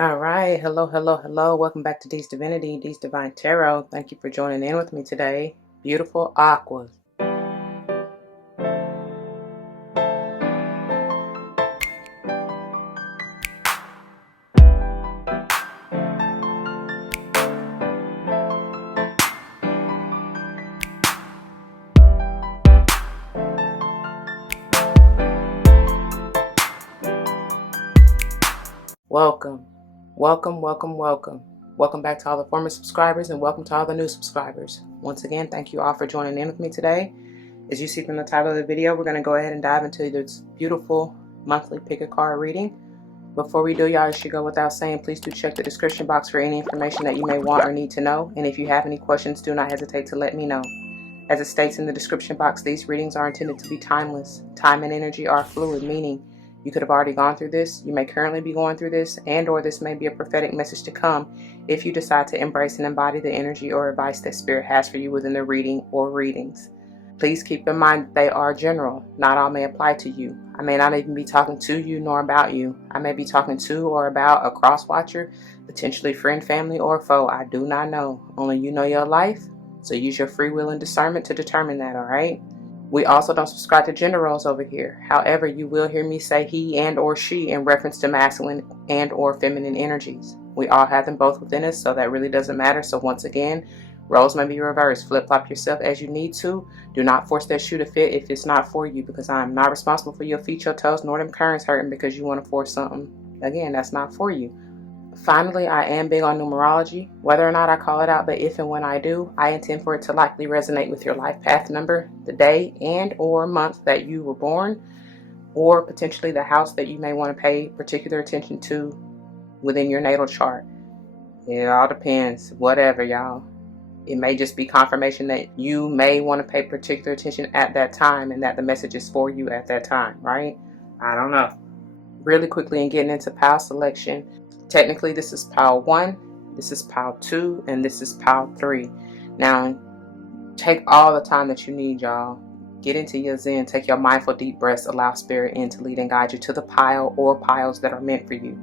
All right. Hello, hello, hello. Welcome back to D's Divinity, D's Divine Tarot. Thank you for joining in with me today. Beautiful Aqua. Welcome. Welcome, welcome, welcome. Welcome back to all the former subscribers and welcome to all the new subscribers. Once again, thank you all for joining in with me today. As you see from the title of the video, we're going to go ahead and dive into this beautiful monthly pick a card reading. Before we do, y'all, it should go without saying, please do check the description box for any information that you may want or need to know. And if you have any questions, do not hesitate to let me know. As it states in the description box, these readings are intended to be timeless. Time and energy are fluid, meaning you could have already gone through this, you may currently be going through this, and or this may be a prophetic message to come if you decide to embrace and embody the energy or advice that Spirit has for you within the reading or readings. Please keep in mind that they are general. Not all may apply to you. I may not even be talking to you nor about you. I may be talking to or about a cross-watcher, potentially friend, family, or foe. I do not know. Only you know your life. So use your free will and discernment to determine that, all right? We also don't subscribe to gender roles over here. However, you will hear me say he and or she in reference to masculine and or feminine energies. We all have them both within us, so that really doesn't matter. So once again, roles may be reversed. Flip-flop yourself as you need to. Do not force that shoe to fit if it's not for you, because I'm not responsible for your feet, your toes, nor them currents hurting because you want to force something. Again, that's not for you. Finally, I am big on numerology. Whether or not I call it out, but if and when I do, I intend for it to likely resonate with your life path number, the day and or month that you were born, or potentially the house that you may want to pay particular attention to within your natal chart. It all depends. Whatever, y'all. It may just be confirmation that you may want to pay particular attention at that time and that the message is for you at that time, right? I don't know. Really quickly, and getting into pile selection. Technically, this is pile 1, this is pile 2, and this is pile 3. Now, take all the time that you need, y'all. Get into your zen. Take your mindful deep breaths. Allow Spirit in to lead and guide you to the pile or piles that are meant for you.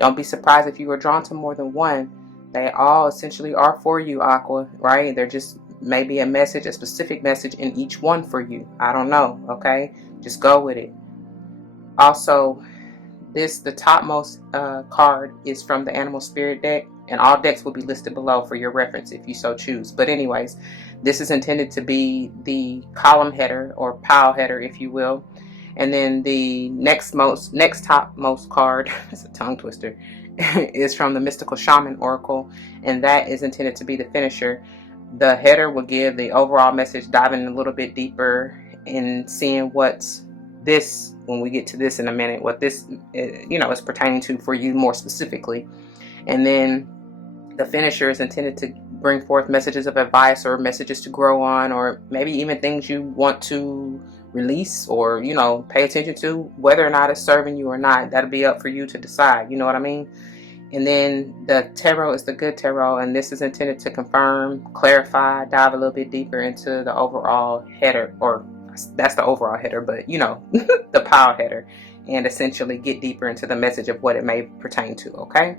Don't be surprised if you were drawn to more than one. They all essentially are for you, Aqua, right? They're just maybe a message, a specific message in each one for you. I don't know, okay? Just go with it. Also, the topmost card is from the Animal Spirit deck, and all decks will be listed below for your reference if you so choose. But anyways, this is intended to be the column header or pile header, if you will. And then the next topmost card, it's a tongue twister, is from the Mystical Shaman Oracle, and that is intended to be the finisher. The header will give the overall message, diving a little bit deeper and seeing what's this, when we get to this in a minute, what this is pertaining to for you more specifically. And then the finisher is intended to bring forth messages of advice or messages to grow on, or maybe even things you want to release or pay attention to. Whether or not it's serving you or not, that'll be up for you to decide, you know what I mean? And then the tarot is the good tarot, and this is intended to confirm, clarify, dive a little bit deeper into the overall header, or that's the overall header, but the pile header, and essentially get deeper into the message of what it may pertain to. Okay,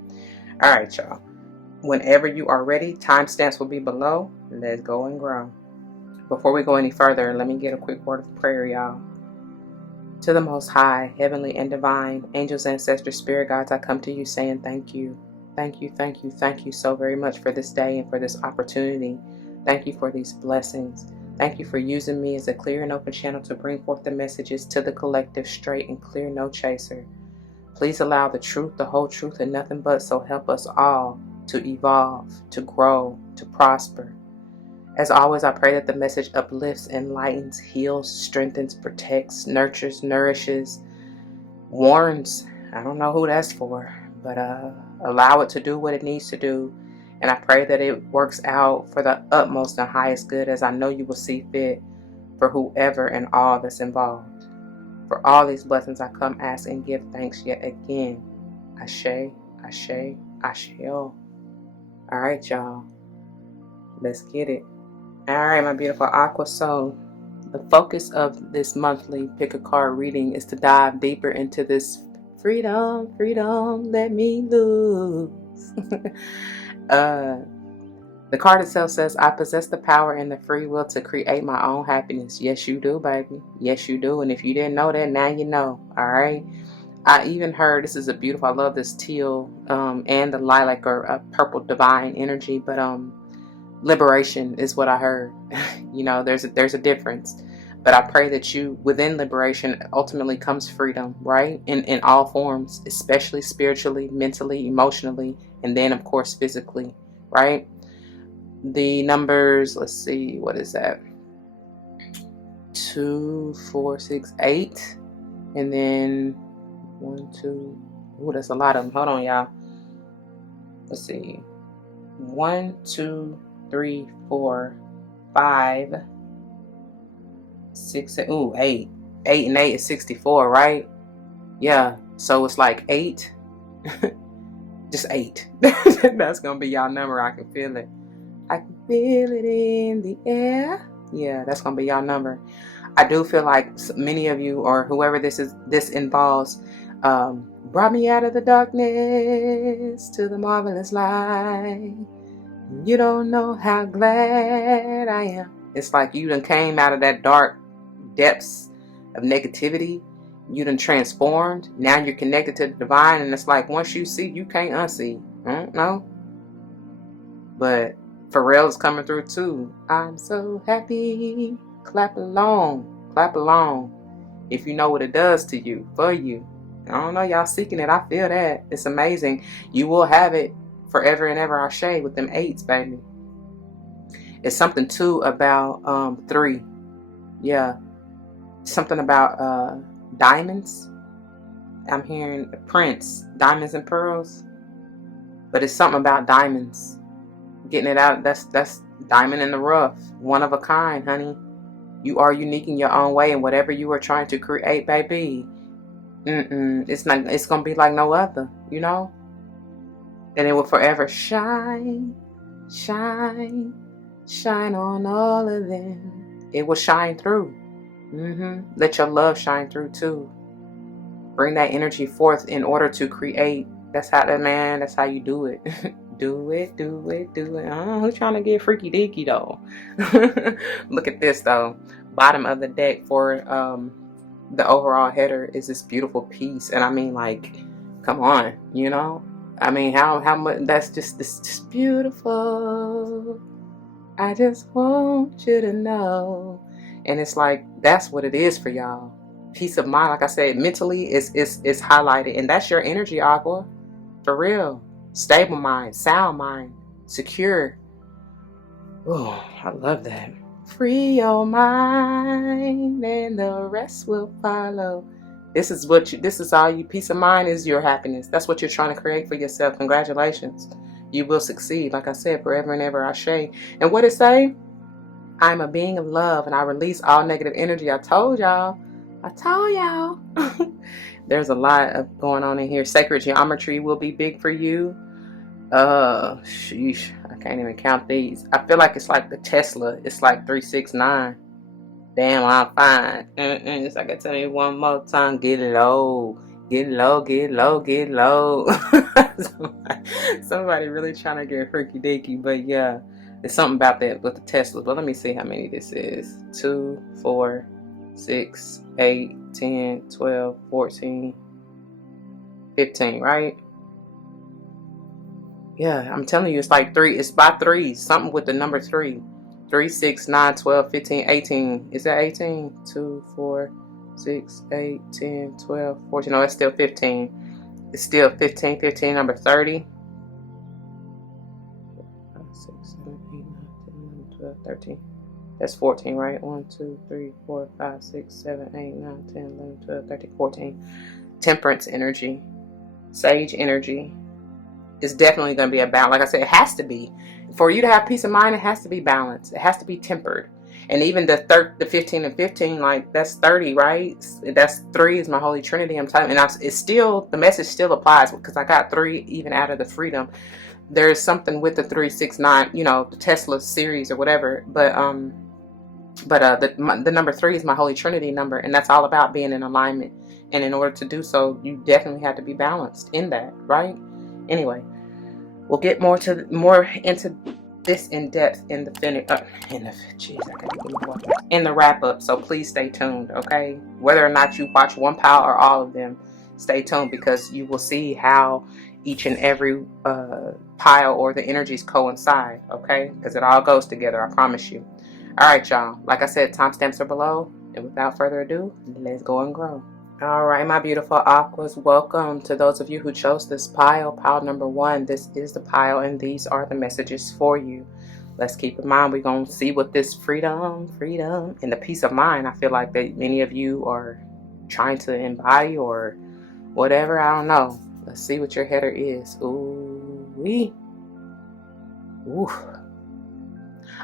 all right, y'all. Whenever you are ready, timestamps will be below. Let's go and grow. Before we go any further, let me get a quick word of prayer, y'all. To the Most High, Heavenly and Divine, angels, ancestors, spirit guides, I come to you saying thank you. Thank you, thank you, thank you so very much for this day and for this opportunity. Thank you for these blessings. Thank you for using me as a clear and open channel to bring forth the messages to the collective, straight and clear, no chaser. Please allow the truth, the whole truth, and nothing but, so help us all to evolve, to grow, to prosper. As always, I pray that the message uplifts, enlightens, heals, strengthens, protects, nurtures, nourishes, warns. I don't know who that's for, but allow it to do what it needs to do. And I pray that it works out for the utmost and highest good, as I know you will see fit for whoever and all that's involved. For all these blessings I come, ask, and give thanks yet again. Ashe, ashe, asheo. All right, y'all. Let's get it. All right, my beautiful Aqua. So the focus of this monthly pick a card reading is to dive deeper into this Freedom, freedom, let me loose. The card itself says, I possess the power and the free will to create my own happiness. Yes, you do, baby. Yes, you do. And if you didn't know that, now you know. All right. I even heard, this is a beautiful, I love this teal and the lilac or purple divine energy, but liberation is what I heard. You know, there's a difference. But I pray that you, within liberation, ultimately comes freedom, right? In all forms, especially spiritually, mentally, emotionally, and then, of course, physically, right? The numbers, let's see, what is that? 2, 4, 6, 8. And then 1, 2. Oh, that's a lot of them. Hold on, y'all. Let's see. 1, 2, 3, 4, 5, 6, 8. 8 and 8 is 64, right? Yeah. So it's like 8. Just 8. That's gonna be y'all number. I can feel it. I can feel it in the air. Yeah, that's gonna be y'all number. I do feel like many of you, or whoever this involves, brought me out of the darkness to the marvelous light. You don't know how glad I am. It's like you done came out of that dark depths of negativity. You done transformed. Now you're connected to the divine, and it's like once you see, you can't unsee. No. But Pharrell is coming through too. I'm so happy. Clap along. Clap along. If you know what it does to you, for you. I don't know, y'all seeking it. I feel that. It's amazing. You will have it forever and ever. Ashe with them 8s, baby. It's something too about 3. Yeah. Something about diamonds. I'm hearing Prince, diamonds and pearls. But it's something about diamonds. Getting it out. That's diamond in the rough. One of a kind, honey. You are unique in your own way, and whatever you are trying to create, baby, it's gonna be like no other, you know. And it will forever shine, shine, shine on all of them. It will shine through. Let your love shine through too. Bring that energy forth in order to create. That's how you do it. Do it. Who's trying to get freaky deaky though? Look at this though. Bottom of the deck for the overall header is this beautiful piece, and I mean, like, come on, you know. I mean, how much? That's just beautiful. I just want you to know, and it's like that's what it is for y'all. Peace of mind, like I said, mentally is highlighted, and that's your energy, Aqua, for real. Stable mind, sound mind, secure. Oh, I love that. Free your mind and the rest will follow. This is all you. Peace of mind is your happiness. That's what you're trying to create for yourself. Congratulations. You will succeed. Like I said, forever and ever, Ashe. And what it say? I'm a being of love and I release all negative energy. I told y'all. There's a lot of going on in here. Sacred geometry will be big for you. Sheesh, I can't even count these. I feel like it's like the Tesla. It's like 369. Damn, I'm fine. It's like I tell you one more time. Get low. Somebody really trying to get freaky deaky, but yeah, there's something about that with the Tesla. But let me see how many this is. 2, 4, 6, 8, 10, 12, 14, 15, right? Yeah, I'm telling you, it's like 3. It's by 3s. Something with the number 3. 3, 6, 9, 12, 15, 18. Is that 18? 2, 4, 6, 8, 10, 12, 14. No, that's still 15. It's still 15, 15, number 30. 5, 6, 7, 8, 9, 10, 11, 12, 13. That's 14, right? 1, 2, 3, 4, 5, 6, 7, 8, 9, 10, 11, 12, 13, 14. Temperance energy. Sage energy. It's definitely going to be a balance. Like I said, it has to be. For you to have peace of mind, it has to be balanced. It has to be tempered. And even the 15 and 15, like that's 30, right? That's 3 is my Holy Trinity. I'm telling you, and it's still, the message still applies because I got 3 even out of the freedom. There's something with the 3, 6, 9, you know, the Tesla series or whatever. But the number 3 is my Holy Trinity number, and that's all about being in alignment And in order to do so, you definitely have to be balanced in that, right? Anyway, we'll get more into this in depth in the in the wrap up. So please stay tuned, okay? Whether or not you watch one pile or all of them, stay tuned, because you will see how each and every pile or the energies coincide, okay? Because it all goes together, I promise you. All right, y'all. Like I said, timestamps are below. And without further ado, let's go and grow. All right, my beautiful aquas, welcome to those of you who chose this pile number 1. This is the pile, and these are the messages for you. Let's keep in mind, we're going to see what this freedom, and the peace of mind, I feel like that many of you are trying to embody or whatever. I don't know. Let's see what your header is. Ooh-wee. Ooh.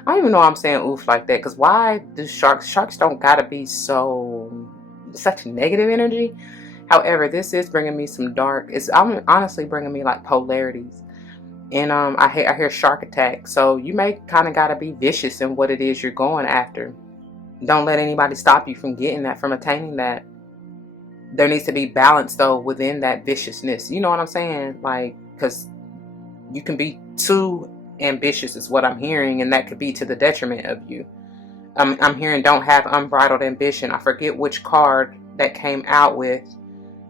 I don't even know why I'm saying oof like that, because why do sharks don't gotta be such negative energy. However, this is bringing me some dark, I'm honestly bringing me like polarities. And I hear shark attack. So you may kind of gotta be vicious in what it is you're going after. Don't let anybody stop you from getting that, from attaining that. There needs to be balance though within that viciousness. You know what I'm saying? Like, because you can be too ambitious is what I'm hearing, and that could be to the detriment of you. I'm hearing don't have unbridled ambition. I forget which card that came out with,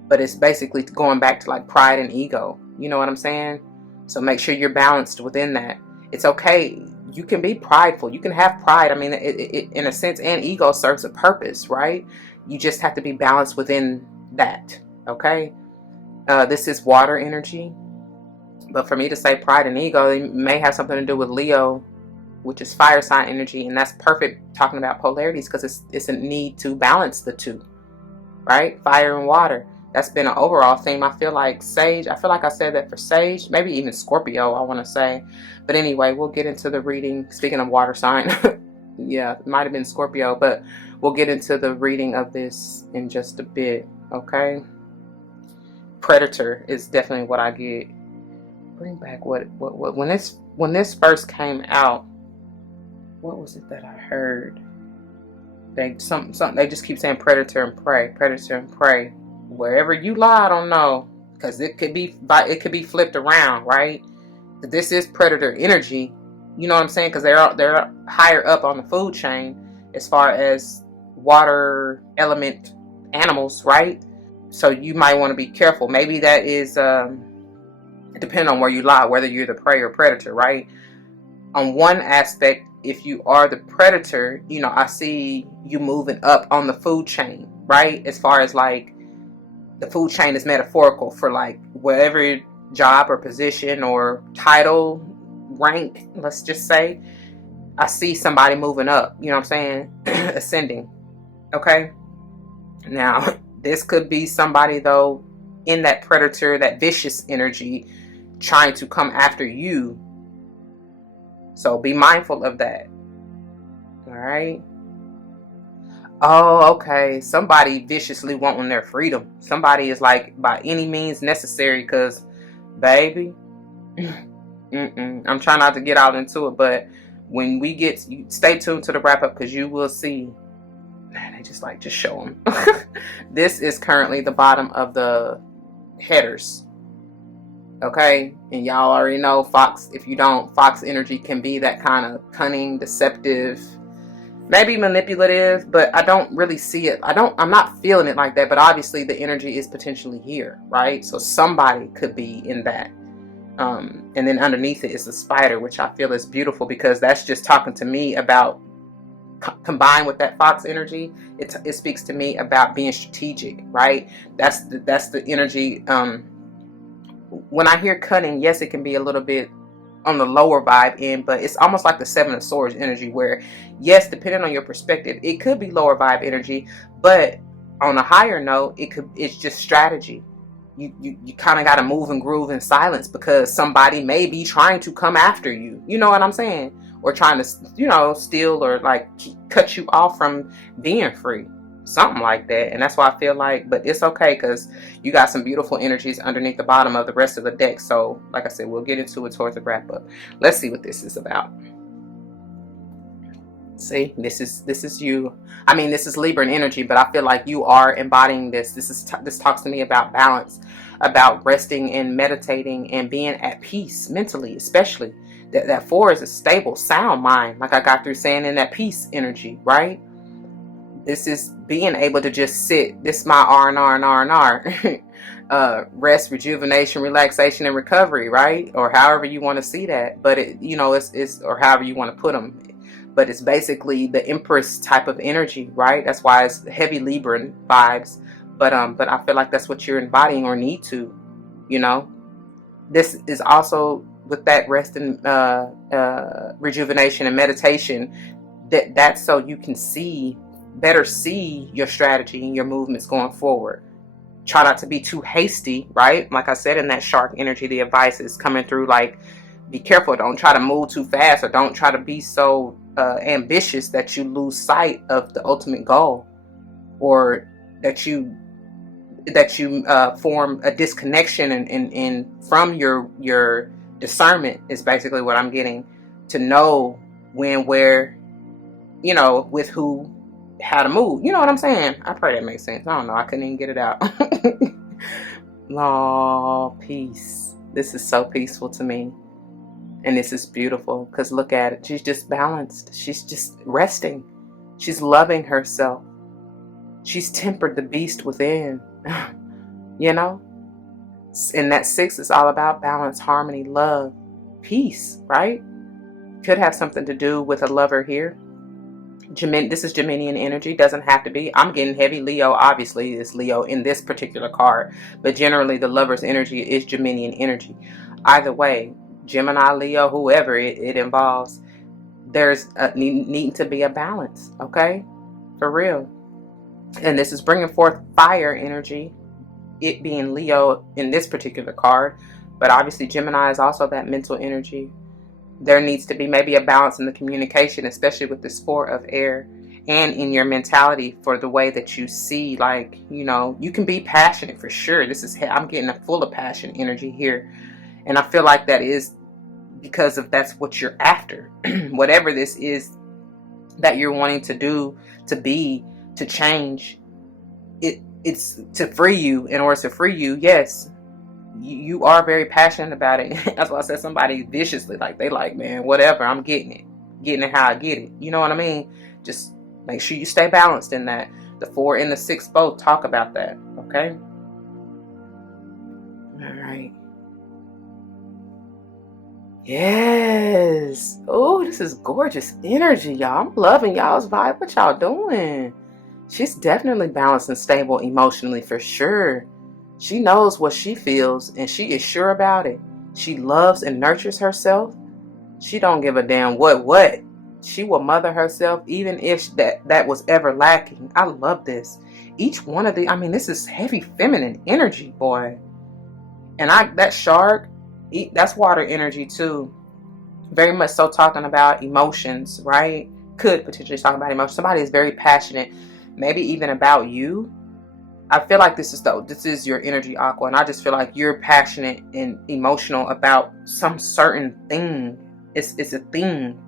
but it's basically going back to like pride and ego. You know what I'm saying? So make sure you're balanced within that. It's okay. You can be prideful. You can have pride. I mean, it in a sense, and ego serves a purpose, right? You just have to be balanced within that. Okay. This is water energy. But for me to say pride and ego, it may have something to do with Leo, which is fire sign energy. And that's perfect talking about polarities, because it's a need to balance the two, right? Fire and water. That's been an overall theme. I feel like Sage, I feel like I said that for Sage, maybe even Scorpio, I want to say. But anyway, we'll get into the reading. Speaking of water sign, yeah, it might have been Scorpio, but we'll get into the reading of this in just a bit, okay? Predator is definitely what I get. Bring back what when this first came out, what was it that I heard? They just keep saying predator and prey. Wherever you lie, I don't know, because it could be flipped around, right? But this is predator energy. You know what I'm saying? Because they're higher up on the food chain as far as water element animals, right? So you might want to be careful. Maybe that is depending on where you lie, whether you're the prey or predator, right? On one aspect, if you are the predator, you know, I see you moving up on the food chain, right? As far as like the food chain is metaphorical for like whatever job or position or title, rank, let's just say, I see somebody moving up, you know what I'm saying? Ascending. Okay. Now, this could be somebody though in that predator, that vicious energy, trying to come after you. So be mindful of that. All right. Oh, okay. Somebody viciously wanting their freedom. Somebody is like, by any means necessary, because, baby, I'm trying not to get out into it, but when we get, stay tuned to the wrap up, because you will see. Man, they just show them. This is currently the bottom of the headers. Okay, and y'all already know Fox. If you don't, Fox energy can be that kind of cunning, deceptive, maybe manipulative, but I don't really see it. I'm not feeling it like that, but obviously the energy is potentially here, right? So somebody could be in that. And then underneath it is the spider, which I feel is beautiful, because that's just talking to me about, combined with that Fox energy, it speaks to me about being strategic, right? That's the energy. When I hear cunning, yes, it can be a little bit on the lower vibe end, but it's almost like the Seven of Swords energy, where, yes, depending on your perspective, it could be lower vibe energy, but on a higher note, it's just strategy. You kind of got to move and groove in silence, because somebody may be trying to come after you. You know what I'm saying? Or trying to, you know, steal or like cut you off from being free. Something like that. And that's why I feel like, but it's okay, because you got some beautiful energies underneath the bottom of the rest of the deck. So like I said, we'll get into it towards the wrap up. Let's see what this is about. See, this is you. I mean, this is Libra energy, but I feel like you are embodying this. This talks to me about balance, about resting and meditating and being at peace mentally, especially. That 4 is a stable, sound mind, like I got through saying, in that peace energy, right? This is being able to just sit. This is my R. Rest, rejuvenation, relaxation, and recovery, right? Or however you want to see that. But it's or however you want to put them. But it's basically the Empress type of energy, right? That's why it's heavy Libra vibes. But I feel like that's what you're embodying or need to, you know. This is also with that rest and rejuvenation and meditation. That's so you can better see your strategy and your movements going forward. Try not to be too hasty, right? Like I said, in that shark energy, the advice is coming through like, be careful. Don't try to move too fast, or don't try to be so ambitious that you lose sight of the ultimate goal, or that you form a disconnection and from your discernment is basically what I'm getting, to know when, where, with who, how to move. You know what I'm saying? I pray that makes sense. I don't know. I couldn't even get it out. Oh, peace. This is so peaceful to me. And this is beautiful because look at it. She's just balanced. She's just resting. She's loving herself. She's tempered the beast within. And that 6 is all about balance, harmony, love, peace, right? Could have something to do with a lover here. This is Geminian energy. Doesn't have to be. I'm getting heavy Leo. Obviously, it's Leo in this particular card. But generally, the lover's energy is Geminian energy. Either way, Gemini, Leo, whoever it involves, there's needing to be a balance, okay? For real. And this is bringing forth fire energy, it being Leo in this particular card. But obviously, Gemini is also that mental energy. There needs to be maybe a balance in the communication, especially with this 4 of air, and in your mentality for the way that you see, like, you can be passionate for sure. I'm getting a full of passion energy here. And I feel like that is because that's what you're after. Whatever this is that you're wanting to do, to be, to change, it's to free you. In order to free you, yes, you are very passionate about it. That's why I said somebody viciously, like, they like, man, whatever, I'm getting it how I get it. You know what I mean? Just make sure you stay balanced in that. The 4 and the 6 both talk about that. Okay. All right. Yes. Oh, this is gorgeous energy, y'all. I'm loving y'all's vibe. What y'all doing? She's definitely balanced and stable emotionally for sure. She knows what she feels and she is sure about it. She loves and nurtures herself. She don't give a damn what. She will mother herself even if that was ever lacking. I love this. Each one of this is heavy feminine energy, boy. And that shark, that's water energy too. Very much so talking about emotions, right? Could potentially talk about emotions. Somebody is very passionate, maybe even about you. I feel like this is your energy, Aqua, and I just feel like you're passionate and emotional about some certain thing. It's a thing.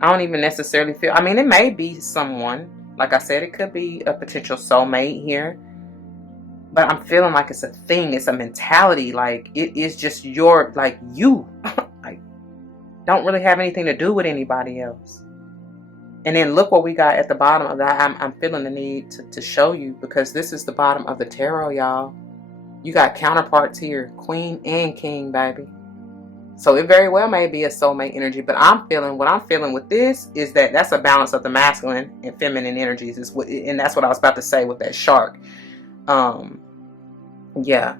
I don't even necessarily feel, it may be someone. Like I said, it could be a potential soulmate here. But I'm feeling like it's a thing. It's a mentality. Like, it is just you. Like, don't really have anything to do with anybody else. And then look what we got at the bottom of that. I'm feeling the need to show you, because this is the bottom of the tarot, y'all. You got counterparts here, Queen and King, baby. So it very well may be a soulmate energy, but what I'm feeling with this is that's a balance of the masculine and feminine energies. And that's what I was about to say with that shark. Yeah.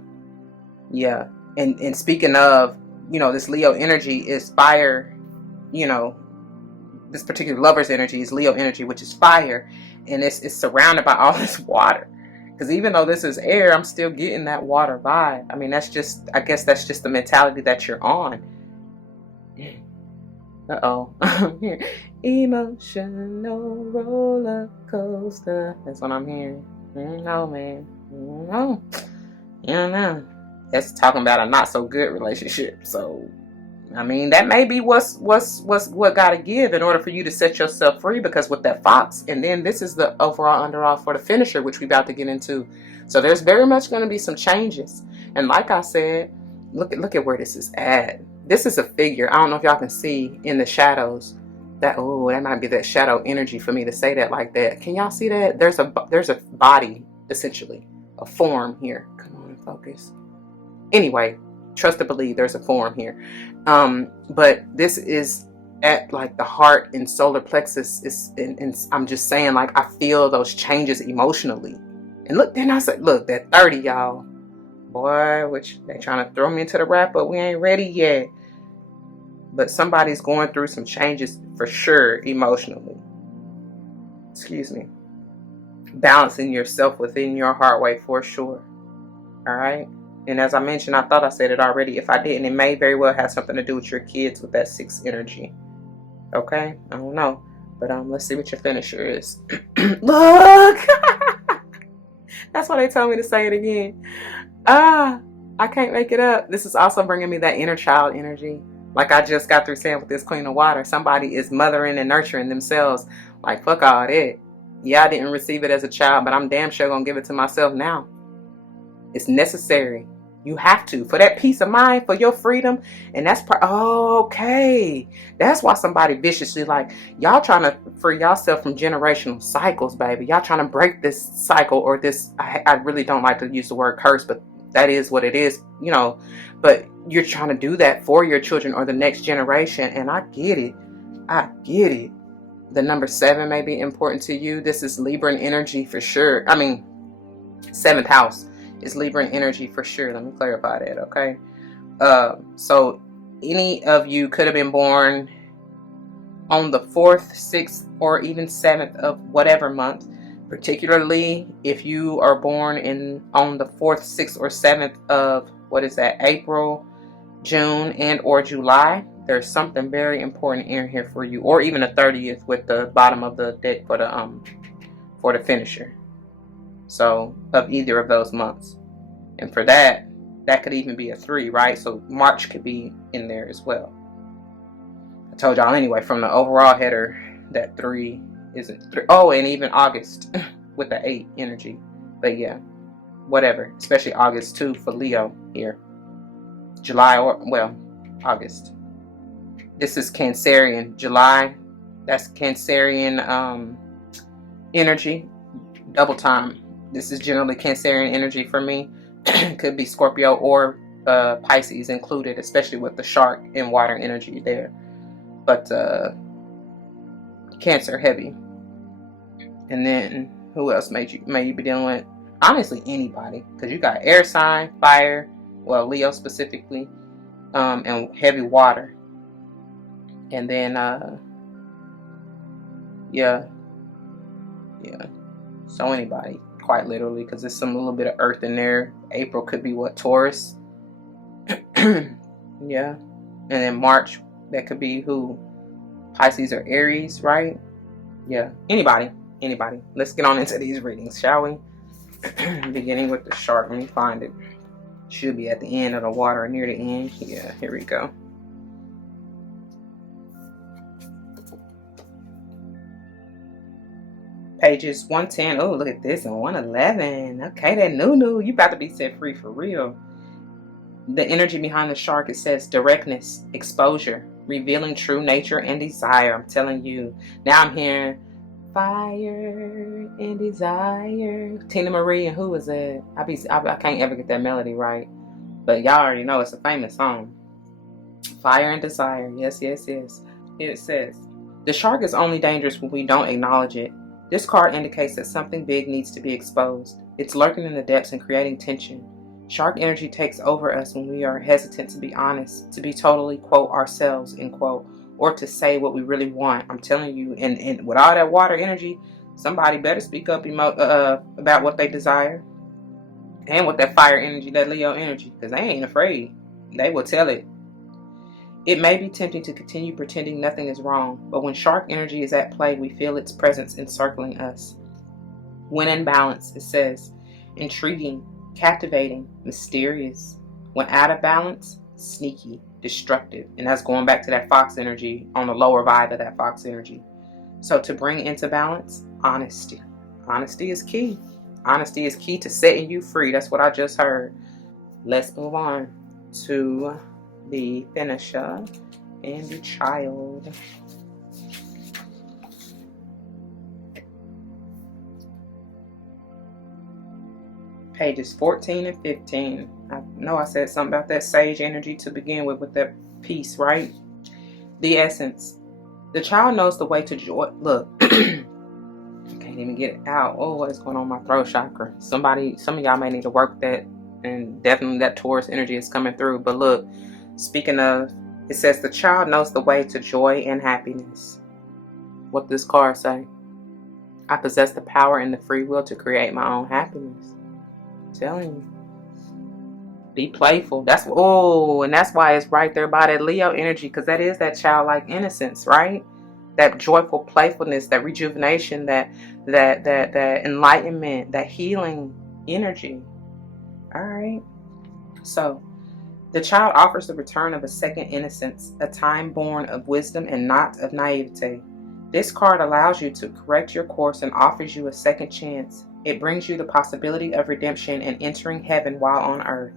And speaking of, this Leo energy is fire, this particular lover's energy is Leo energy, which is fire, and it's surrounded by all this water. Because even though this is air, I'm still getting that water vibe. I guess that's just the mentality that you're on. Emotional roller coaster. That's what I'm hearing. No, man. No. That's talking about a not so good relationship. So I mean, that may be what gotta give in order for you to set yourself free, because with that fox, and then this is the overall underoff for the finisher, which we about to get into. So there's very much going to be some changes. And like I said, look at where this is at. This is a figure. I don't know if y'all can see in the shadows that, oh, that might be that shadow energy for me to say that like that. Can y'all see that? There's a body, essentially, a form here. Come on, focus. Anyway, trust to believe there's a form here. But this is at like the heart and solar plexus is, and I'm just saying, like, I feel those changes emotionally. And look, then I said, look, that 30, y'all, boy, which they trying to throw me into the wrap up. We ain't ready yet. But somebody's going through some changes for sure, emotionally. Excuse me. Balancing yourself within your heart way for sure. All right. And as I mentioned, I thought I said it already. If I didn't, it may very well have something to do with your kids with that 6 energy. Okay? I don't know. But let's see what your finisher is. Look! That's why they told me to say it again. I can't make it up. This is also bringing me that inner child energy. Like I just got through saying with this Queen of Water. Somebody is mothering and nurturing themselves. Like, fuck all that. Yeah, I didn't receive it as a child, but I'm damn sure gonna give it to myself now. It's necessary. You have to, for that peace of mind, for your freedom. And that's okay. That's why somebody viciously, like, y'all trying to free yourself from generational cycles, baby. Y'all trying to break this cycle, or this, I really don't like to use the word curse, but that is what it is, you know. But you're trying to do that for your children or the next generation. And I get it. I get it. The number 7 may be important to you. This is Libran energy for sure. I mean, 7th house is Libran energy for sure. Let me clarify that, okay? So any of you could have been born on the 4th, 6th, or even 7th of whatever month. Particularly if you are born on the 4th, 6th, or 7th of, what is that, April, June, and or July. There's something very important in here for you. Or even the 30th with the bottom of the deck for the finisher. So of either of those months. And for that could even be a 3, right? So March could be in there as well. I told y'all anyway, from the overall header, that 3 isn't 3. Oh, and even August with the 8 energy. But yeah, whatever. Especially August too for Leo here. July, or, well, August. This is Cancerian. July, that's Cancerian energy. Double time. This is generally Cancerian energy for me. Could be Scorpio or Pisces included, especially with the shark and water energy there. But Cancer heavy. And then who else may you be dealing with? Honestly, anybody, because you got air sign, fire, well, Leo specifically, and heavy water. And then yeah, so anybody, quite literally, because there's some little bit of earth in there. April could be what, Taurus. Yeah. And then March, that could be who? Pisces or Aries, right? Yeah, anybody. Let's get on into these readings, shall we? Beginning with the shark. Let me find it. Should be at the end of the water, near the end. Yeah, here we go. Pages 110. Oh, look at this. And 111. Okay, that new. You about to be set free for real. The energy behind the shark, it says directness, exposure, revealing true nature and desire. I'm telling you. Now I'm hearing fire and desire. Tina Marie, and who is that? I can't ever get that melody right. But y'all already know it's a famous song. Fire and desire. Yes. Here it says, the shark is only dangerous when we don't acknowledge it. This card indicates that something big needs to be exposed. It's lurking in the depths and creating tension. Shark energy takes over us when we are hesitant to be honest, to be totally, quote, ourselves, end quote, or to say what we really want. I'm telling you, and with all that water energy, somebody better speak up about what they desire. And with that fire energy, that Leo energy, because they ain't afraid. They will tell it. It may be tempting to continue pretending nothing is wrong, but when shark energy is at play, we feel its presence encircling us. When in balance, it says, intriguing, captivating, mysterious. When out of balance, sneaky, destructive. And that's going back to that fox energy, on the lower vibe of that fox energy. So to bring into balance, honesty. Honesty is key. Honesty is key to setting you free. That's what I just heard. Let's move on to the finisher and the child. Pages 14 and 15. I know I said something about that sage energy to begin with that peace, right? The essence. The child knows the way to joy. Look, I can't even get it out. Oh, what is going on with my throat chakra? Some of y'all may need to work that, and definitely that Taurus energy is coming through. But look, speaking of, it says the child knows the way to joy and happiness. What this card say? I possess the power and the free will to create my own happiness. I'm telling you. Be playful. And that's why it's right there by that Leo energy, because that is that childlike innocence, right? That joyful playfulness, that rejuvenation, that enlightenment, that healing energy. All right. So the child offers the return of a second innocence, a time born of wisdom and not of naivete. This card allows you to correct your course and offers you a second chance. It brings you the possibility of redemption and entering heaven while on earth.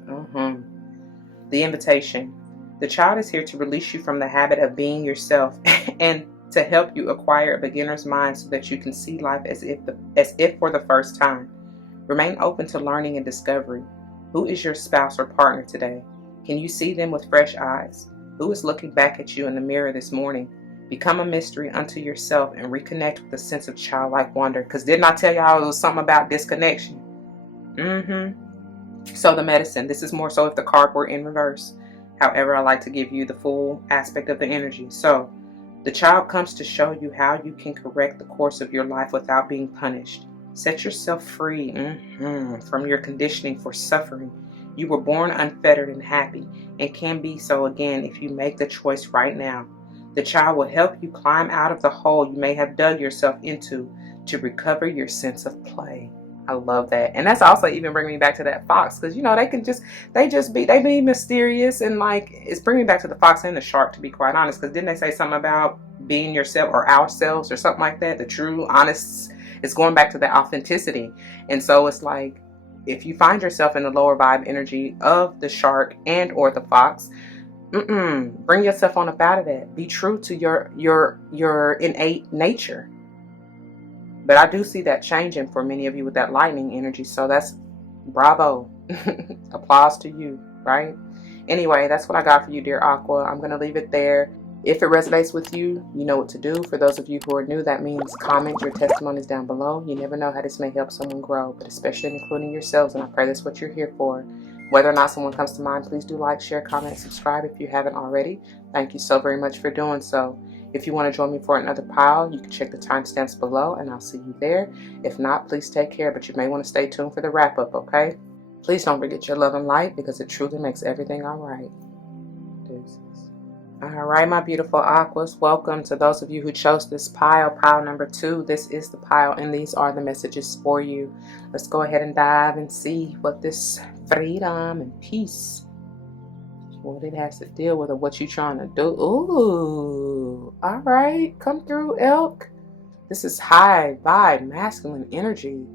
The invitation. The child is here to release you from the habit of being yourself and to help you acquire a beginner's mind so that you can see life as if for the first time. Remain open to learning and discovery. Who is your spouse or partner today? Can you see them with fresh eyes? Who is looking back at you in the mirror this morning? Become a mystery unto yourself and reconnect with a sense of childlike wonder. Because didn't I tell y'all it was something about disconnection? So the medicine. This is more so if the card were in reverse. However, I like to give you the full aspect of the energy. So the child comes to show you how you can correct the course of your life without being punished. Set yourself free from your conditioning for suffering. You were born unfettered and happy and can be so again if you make the choice right now. The child will help you climb out of the hole you may have dug yourself into to recover your sense of play. I love that. And that's also even bringing me back to that fox, because they be mysterious, and like it's bringing me back to the fox and the shark, to be quite honest, because didn't they say something about being yourself or ourselves or something like that? The true honest, it's going back to the authenticity. And so it's like, if you find yourself in the lower vibe energy of the shark and or the fox, bring yourself on up out of that. Be true to your innate nature. But I do see that changing for many of you with that lightning energy. So that's bravo. Applause to you, right? Anyway, that's what I got for you, dear Aqua. I'm going to leave it there. If it resonates with you, you know what to do. For those of you who are new, that means comment your testimonies down below. You never know how this may help someone grow, but especially including yourselves. And I pray that's what you're here for. Whether or not someone comes to mind, please do like, share, comment, subscribe if you haven't already. Thank you so very much for doing so. If you want to join me for another pile, you can check the timestamps below and I'll see you there. If not, please take care, but you may want to stay tuned for the wrap up, okay? Please don't forget your love and light, because it truly makes everything all right. Deuces. All right, my beautiful Aquas, welcome to those of you who chose this pile number 2. This is the pile, and these are the messages for you. Let's go ahead and dive and see what this freedom and peace, what it has to deal with, or what you're trying to do. Ooh, all right, come through, elk. This is high vibe, masculine energy.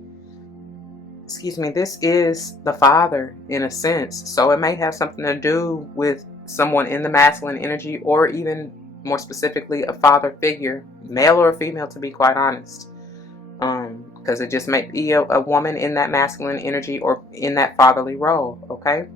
Excuse me, this is the father in a sense, so it may have something to do with someone in the masculine energy, or even more specifically a father figure, male or female, to be quite honest, because it just may be a woman in that masculine energy or in that fatherly role. Okay,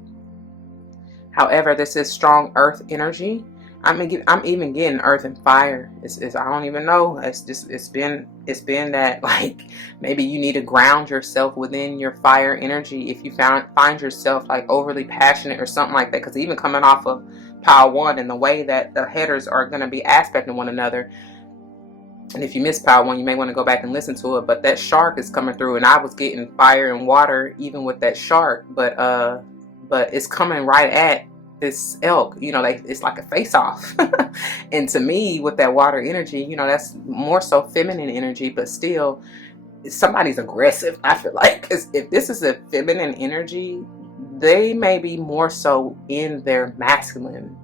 however, this is strong earth energy. I'm even getting earth and fire. It's I don't even know. It's been that, like, maybe you need to ground yourself within your fire energy if you find yourself like overly passionate or something like that. Because even coming off of pile 1 and the way that the headers are going to be aspecting one another, and if you missed pile 1, you may want to go back and listen to it. But that shark is coming through, and I was getting fire and water even with that shark, but it's coming right at this elk, like it's like a face off. And to me, with that water energy, that's more so feminine energy, but still somebody's aggressive, I feel like. Because if this is a feminine energy, they may be more so in their masculine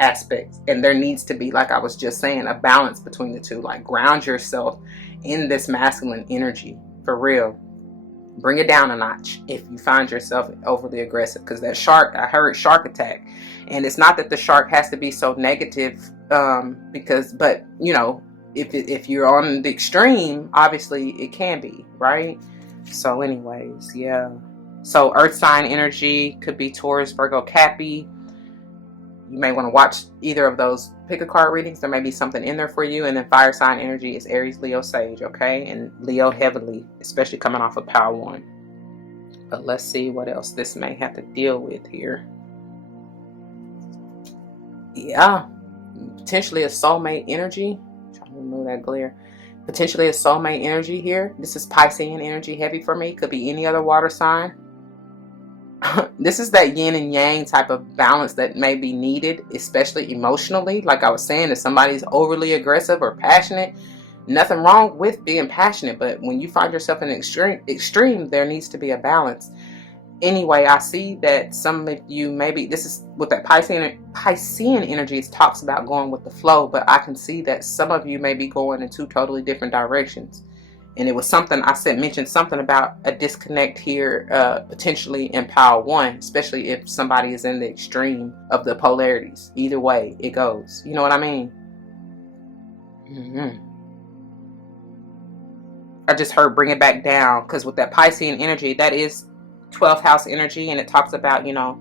aspects, and there needs to be, like I was just saying, a balance between the two. Like, ground yourself in this masculine energy for real. Bring it down a notch if you find yourself overly aggressive, because that shark, I heard shark attack, and it's not that the shark has to be so negative, but you know, if you're on the extreme, obviously it can be, right? So anyways, yeah. So earth sign energy could be Taurus, Virgo, Cappy. You may want to watch either of those pick a card readings. There may be something in there for you. And then fire sign energy is Aries, Leo, Sage, okay? And Leo heavily, especially coming off of Power 1. But let's see what else this may have to deal with here. Yeah. Potentially a soulmate energy. I'm trying to remove that glare. Potentially a soulmate energy here. This is Piscean energy heavy for me. Could be any other water sign. This is that yin and yang type of balance that may be needed, especially emotionally. Like I was saying, if somebody's overly aggressive or passionate, nothing wrong with being passionate, but when you find yourself in an extreme, there needs to be a balance. Anyway, I see that some of you, maybe this is with that Piscean energy, it talks about going with the flow, but I can see that some of you may be going in two totally different directions. And it was something I mentioned something about a disconnect here, potentially in Power 1, especially if somebody is in the extreme of the polarities. Either way it goes. You know what I mean? I just heard bring it back down, because with that Piscean energy, that is 12th house energy, and it talks about, you know,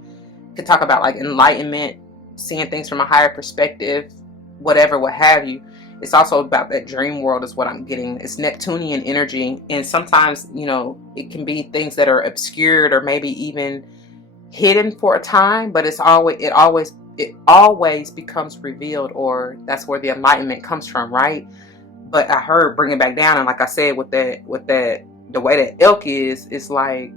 could talk about like enlightenment, seeing things from a higher perspective, whatever, what have you. It's also about that dream world is what I'm getting. It's Neptunian energy. And sometimes, you know, it can be things that are obscured or maybe even hidden for a time, but it always becomes revealed, or that's where the enlightenment comes from, right? But I heard bring it back down. And like I said, with that, the way that elk is, it's like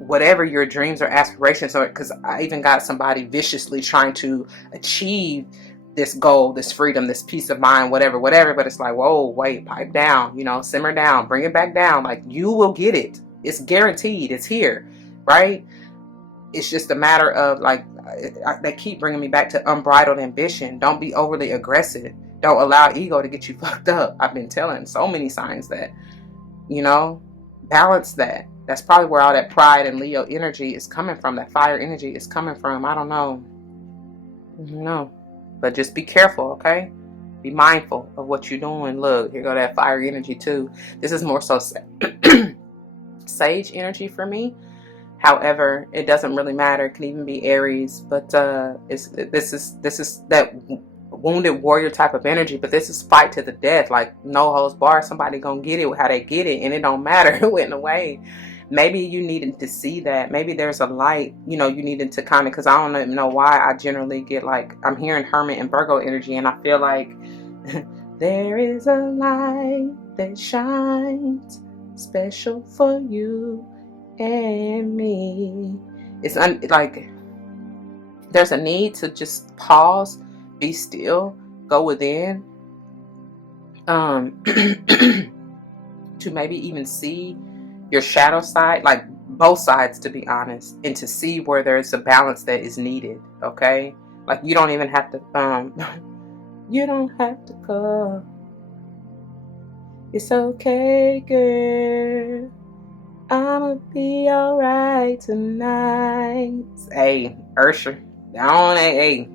whatever your dreams or aspirations are, because I even got somebody viciously trying to achieve this goal, this freedom, this peace of mind, whatever, but it's like, whoa, wait, pipe down, you know, simmer down, bring it back down. Like, you will get it. It's guaranteed. It's here, right? It's just a matter of, like, they keep bringing me back to unbridled ambition. Don't be overly aggressive. Don't allow ego to get you fucked up. I've been telling so many signs that, you know, balance that. That's probably where all that pride and Leo energy is coming from. That fire energy is coming from. I don't know. But just be careful, okay? Be mindful of what you're doing. Look, here go that fire energy too. This is more so sage energy for me. However, it doesn't really matter. It can even be Aries, but this is that wounded warrior type of energy. But this is fight to the death, like no holds barred. Somebody gonna get it how they get it, and it don't matter who in the way. Maybe you needed to see that. Maybe there's a light, you know, you needed to kind of, because I don't even know why I generally get like, I'm hearing Hermit and Virgo energy, and I feel like there is a light that shines special for you and me. It's like there's a need to just pause, be still, go within, to maybe even see your shadow side, like both sides, to be honest, and to see where there's a balance that is needed. Okay, like you don't even have to you don't have to call. It's okay, girl, I'ma be alright tonight. Hey, Ursha, hey.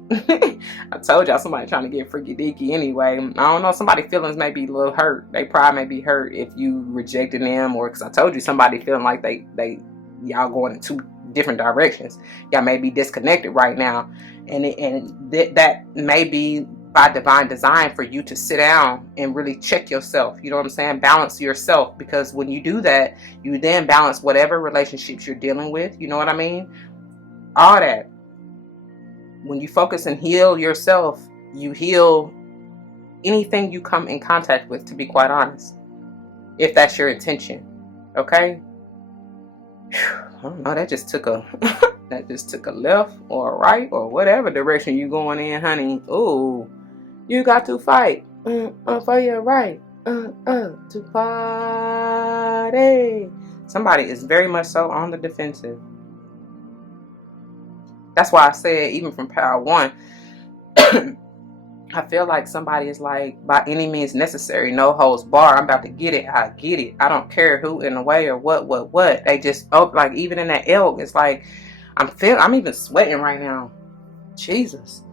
I told y'all somebody trying to get freaky deaky anyway. I don't know, somebody's feelings may be a little hurt. They pride may be hurt if you rejected them, or because I told you somebody feeling like y'all going in two different directions. Y'all may be disconnected right now, and that may be by divine design for you to sit down and really check yourself. You know what I'm saying? Balance yourself, because when you do that, you then balance whatever relationships you're dealing with. You know what I mean? All that. When you focus and heal yourself, you heal anything you come in contact with, to be quite honest, if that's your intention. Okay? I don't know, that just took a left or a right or whatever direction you going in, honey. Ooh, you got to fight for your right to party. Somebody is very much so on the defensive. That's why I said, even from Power 1, I feel like somebody is like, by any means necessary, no holds bar. I'm about to get it. I get it. I don't care who in the way or what. They just, oh, like even in that elk, it's like, I'm even sweating right now. Jesus.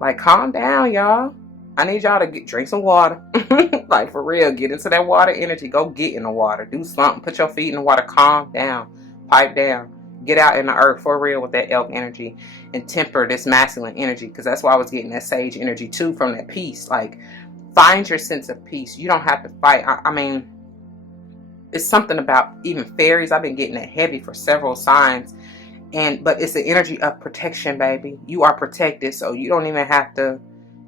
Like, calm down, y'all. I need y'all to drink some water. Like, for real, get into that water energy. Go get in the water. Do something. Put your feet in the water. Calm down. Pipe down. Get out in the earth for real with that elk energy and temper this masculine energy, because that's why I was getting that sage energy too from that peace. Like, find your sense of peace. You don't have to fight. I mean, it's something about even fairies. I've been getting it heavy for several signs, but it's the energy of protection, baby. You are protected, so you don't even have to.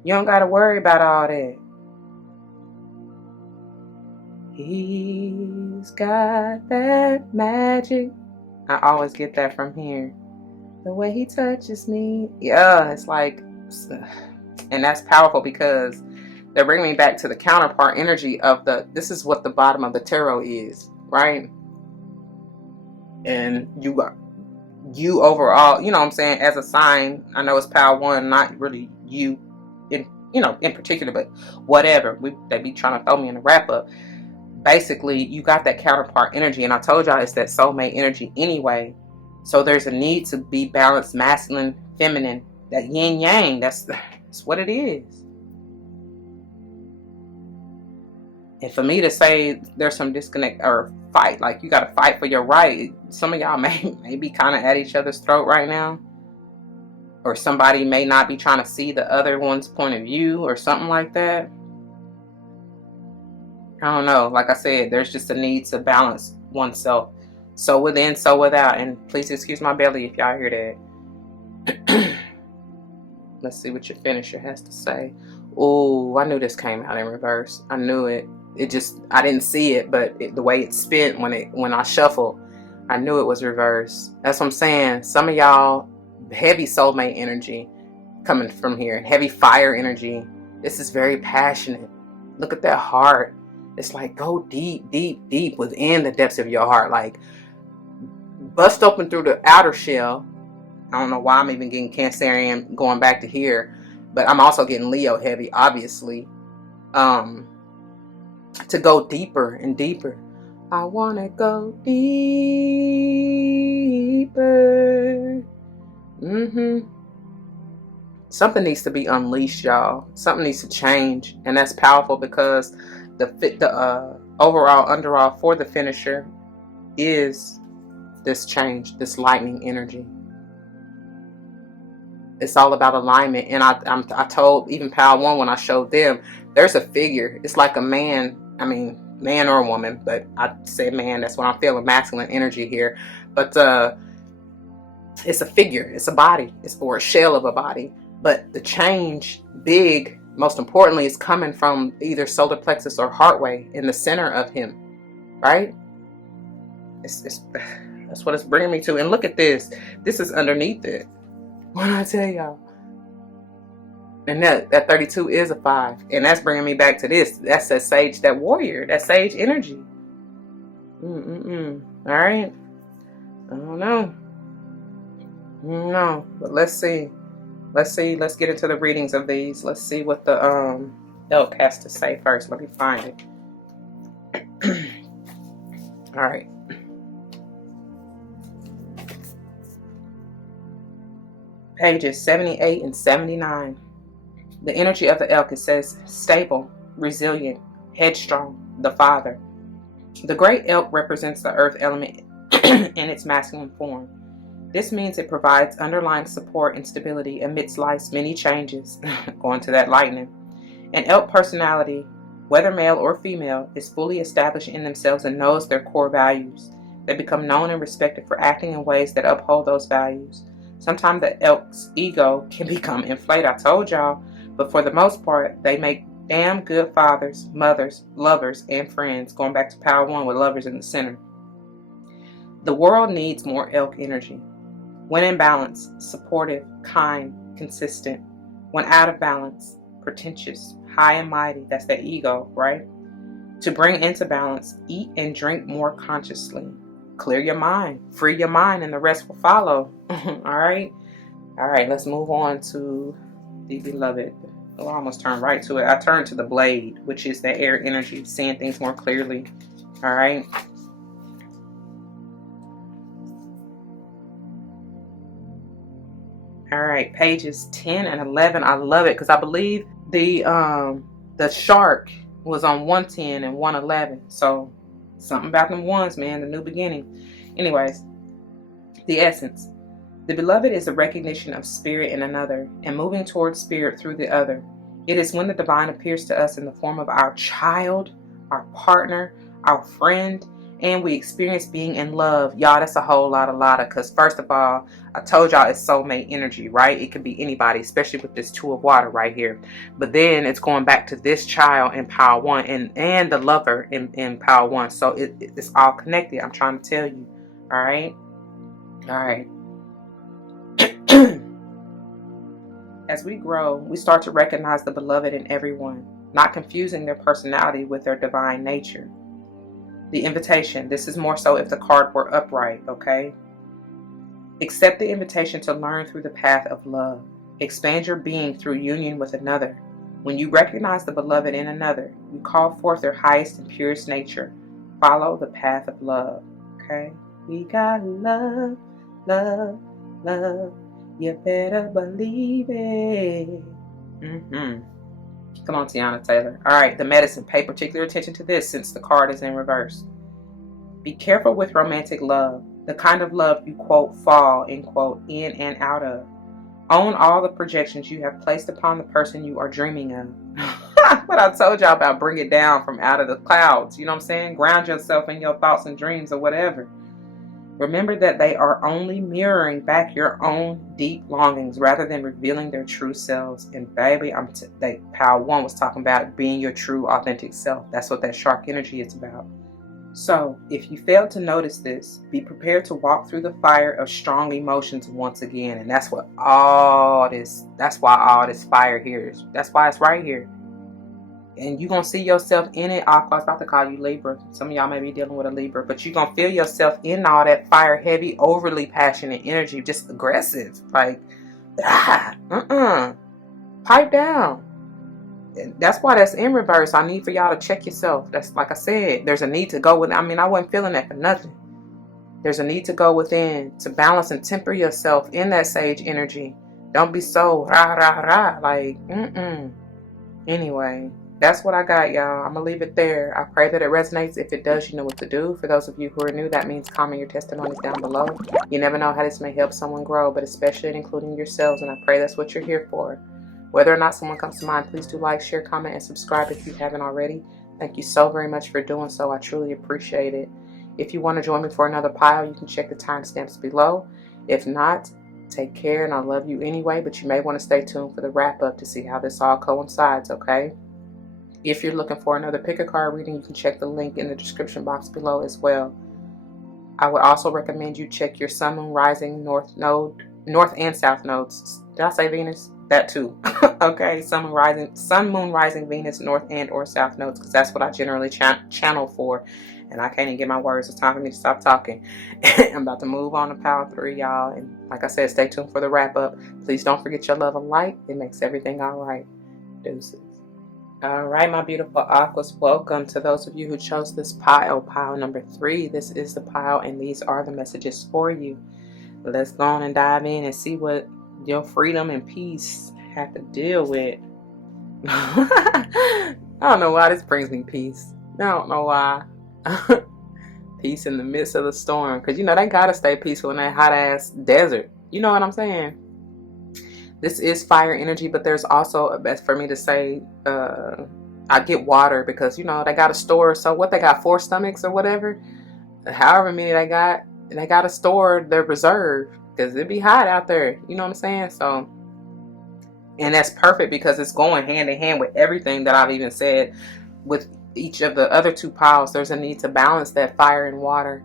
You don't got to worry about all that. He's got that magic. I always get that from here. The way he touches me. Yeah, it's like, and that's powerful because they're bringing me back to the counterpart energy of this is what the bottom of the tarot is, right? And you overall, you know what I'm saying, as a sign, I know it's Power 1, not really you in particular, but whatever. They be trying to throw me in the wrap up. Basically, you got that counterpart energy, and I told y'all it's that soulmate energy anyway. So there's a need to be balanced, masculine, feminine, that yin yang. That's what it is. And for me to say there's some disconnect or fight, like you got to fight for your right. Some of y'all may be kind of at each other's throat right now, or somebody may not be trying to see the other one's point of view or something like that. I don't know. Like I said, there's just a need to balance oneself. So within, so without. And please excuse my belly if y'all hear that. Let's see what your finisher has to say. Oh, I knew this came out in reverse. I knew it. It just, I didn't see it, but the way it spent when I shuffled, I knew it was reverse. That's what I'm saying. Some of y'all, heavy soulmate energy coming from here. Heavy fire energy. This is very passionate. Look at that heart. It's like, go deep, deep, deep within the depths of your heart. Like, bust open through the outer shell. I don't know why I'm even getting Cancerian going back to here, but I'm also getting Leo heavy, obviously. To go deeper and deeper. I want to go deeper. Something needs to be unleashed, y'all. Something needs to change, and that's powerful because the overall underall for the finisher is this change, this lightning energy. It's all about alignment. And I told even Power 1 when I showed them, there's a figure. It's like a man. I mean, man or woman, but I say man. That's what I'm feeling, masculine energy here. But it's a figure. It's a body. It's or a shell of a body. But the change, big, most importantly, is coming from either solar plexus or heartway in the center of him, right? That's what it's bringing me to. And look at this. This is underneath it. What did I tell y'all? And that 32 is a 5. And that's bringing me back to this. That's that sage, that warrior, that sage energy. All right. I don't know. No, but let's see. Let's get into the readings of these. Let's see what the elk has to say first. Let me find it. All right. Pages 78 and 79. The energy of the elk, it says stable, resilient, headstrong, the father. The great elk represents the earth element in its masculine form. This means it provides underlying support and stability amidst life's many changes. Going to that lightning. An elk personality, whether male or female, is fully established in themselves and knows their core values. They become known and respected for acting in ways that uphold those values. Sometimes the elk's ego can become inflated, I told y'all, but for the most part, they make damn good fathers, mothers, lovers, and friends, going back to Power 1 with lovers in the center. The world needs more elk energy. When in balance, supportive, kind, consistent. When out of balance, pretentious, high and mighty, that's the ego, right? To bring into balance, eat and drink more consciously. clear your mind, free your mind, and the rest will follow. All right. All right, let's move on to the beloved. Oh, I almost turned right to it. I turned to the blade, which is the air energy, seeing things more clearly. All right. All right, pages 10 and 11. I love it because I believe the shark was on 110 and 111. So something about them ones, man, the new beginning. Anyways, the essence. The beloved is a recognition of spirit in another and moving towards spirit through the other. It is when the divine appears to us in the form of our child, our partner, our friend, and we experience being in love. Y'all, that's a whole lot because first of all, I told y'all it's soulmate energy, right? It could be anybody, especially with this two of water right here. But then it's going back to this child in power one and the lover in power one. So it's all connected. I'm trying to tell you. All right. All right. As we grow, we start to recognize the beloved in everyone, not confusing their personality with their divine nature. The invitation. This is more so if the card were upright, okay? Accept the invitation to learn through the path of love. Expand your being through union with another. When you recognize the beloved in another, you call forth their highest and purest nature. Follow the path of love, okay? We got love, love, love. You better believe it. Come on, Tiana Taylor. All right, the medicine. Pay particular attention to this since the card is in reverse. Be careful with romantic love, the kind of love you, quote, fall, end quote, in and out of. Own all the projections you have placed upon the person you are dreaming of. What I told y'all about, bring it down from out of the clouds. You know what I'm saying? Ground yourself in your thoughts and dreams or whatever. Remember that they are only mirroring back your own deep longings rather than revealing their true selves. And baby, power one was talking about being your true authentic self. That's what that shark energy is about. So if you fail to notice this, be prepared to walk through the fire of strong emotions once again. And that's why all this fire here is. That's why it's right here. And you're going to see yourself in it. Aqua, I was about to call you Libra. Some of y'all may be dealing with a Libra. But you're going to feel yourself in all that fire, heavy, overly passionate energy. Just aggressive. Like, pipe down. And that's why that's in reverse. I need for y'all to check yourself. That's like I said. There's a need to go within. I mean, I wasn't feeling that for nothing. There's a need to go within to balance and temper yourself in that sage energy. Don't be so rah. Like, Anyway. That's what I got, y'all. I'm going to leave it there. I pray that it resonates. If it does, you know what to do. For those of you who are new, that means comment your testimonies down below. You never know how this may help someone grow, but especially including yourselves, and I pray that's what you're here for. Whether or not someone comes to mind, please do like, share, comment, and subscribe if you haven't already. Thank you so very much for doing so. I truly appreciate it. If you want to join me for another pile, you can check the timestamps below. If not, take care, and I love you anyway, but you may want to stay tuned for the wrap-up to see how this all coincides, okay? If you're looking for another pick a card reading, you can check the link in the description box below as well. I would also recommend you check your Sun, Moon, Rising, North and South nodes. Did I say Venus? That too. Okay, Sun, Moon, Rising, Venus, North and or South nodes, because that's what I generally channel for. And I can't even get my words. It's time for me to stop talking. I'm about to move on to Power 3, y'all. And like I said, stay tuned for the wrap up. Please don't forget your love and light. It makes everything all right. Deuces. All right, my beautiful Aquas, welcome to those of you who chose this pile number 3. This is the pile, and these are the messages for you. Let's go on and dive in and see what your freedom and peace have to deal with. I don't know why this brings me peace. I don't know why. Peace in the midst of the storm, because you know they gotta stay peaceful in that hot ass desert. You know what I'm saying? This is fire energy, but there's also, best for me to say, I get water because, you know, they got a store. So what, they got 4 stomachs or whatever, however many they got, and they got to store their reserve because it'd be hot out there. You know what I'm saying? So, and that's perfect because it's going hand in hand with everything that I've even said with each of the other 2 piles. There's a need to balance that fire and water.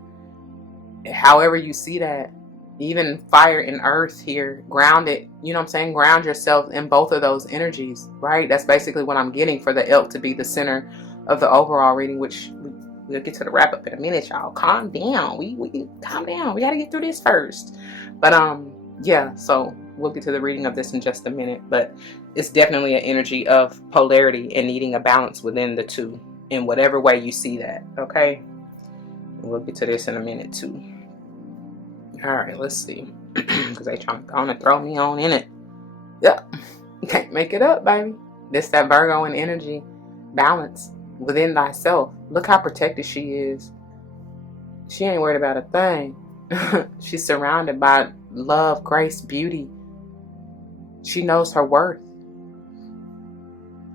However you see that. Even fire and earth here, grounded, you know what I'm saying? Ground yourself in both of those energies, right? That's basically what I'm getting for the elk to be the center of the overall reading, which We'll get to the wrap up in a minute, y'all. Calm down. We calm down. We got to get through this first. But yeah, so we'll get to the reading of this in just a minute. But it's definitely an energy of polarity and needing a balance within the two in whatever way you see that. Okay, and we'll get to this in a minute too. All right, let's see, because they trying to throw me on in it. Yeah, you can't make it up, baby. This that Virgo and energy balance within thyself. Look how protected she is. She ain't worried about a thing. She's surrounded by love, grace, beauty. She knows her worth.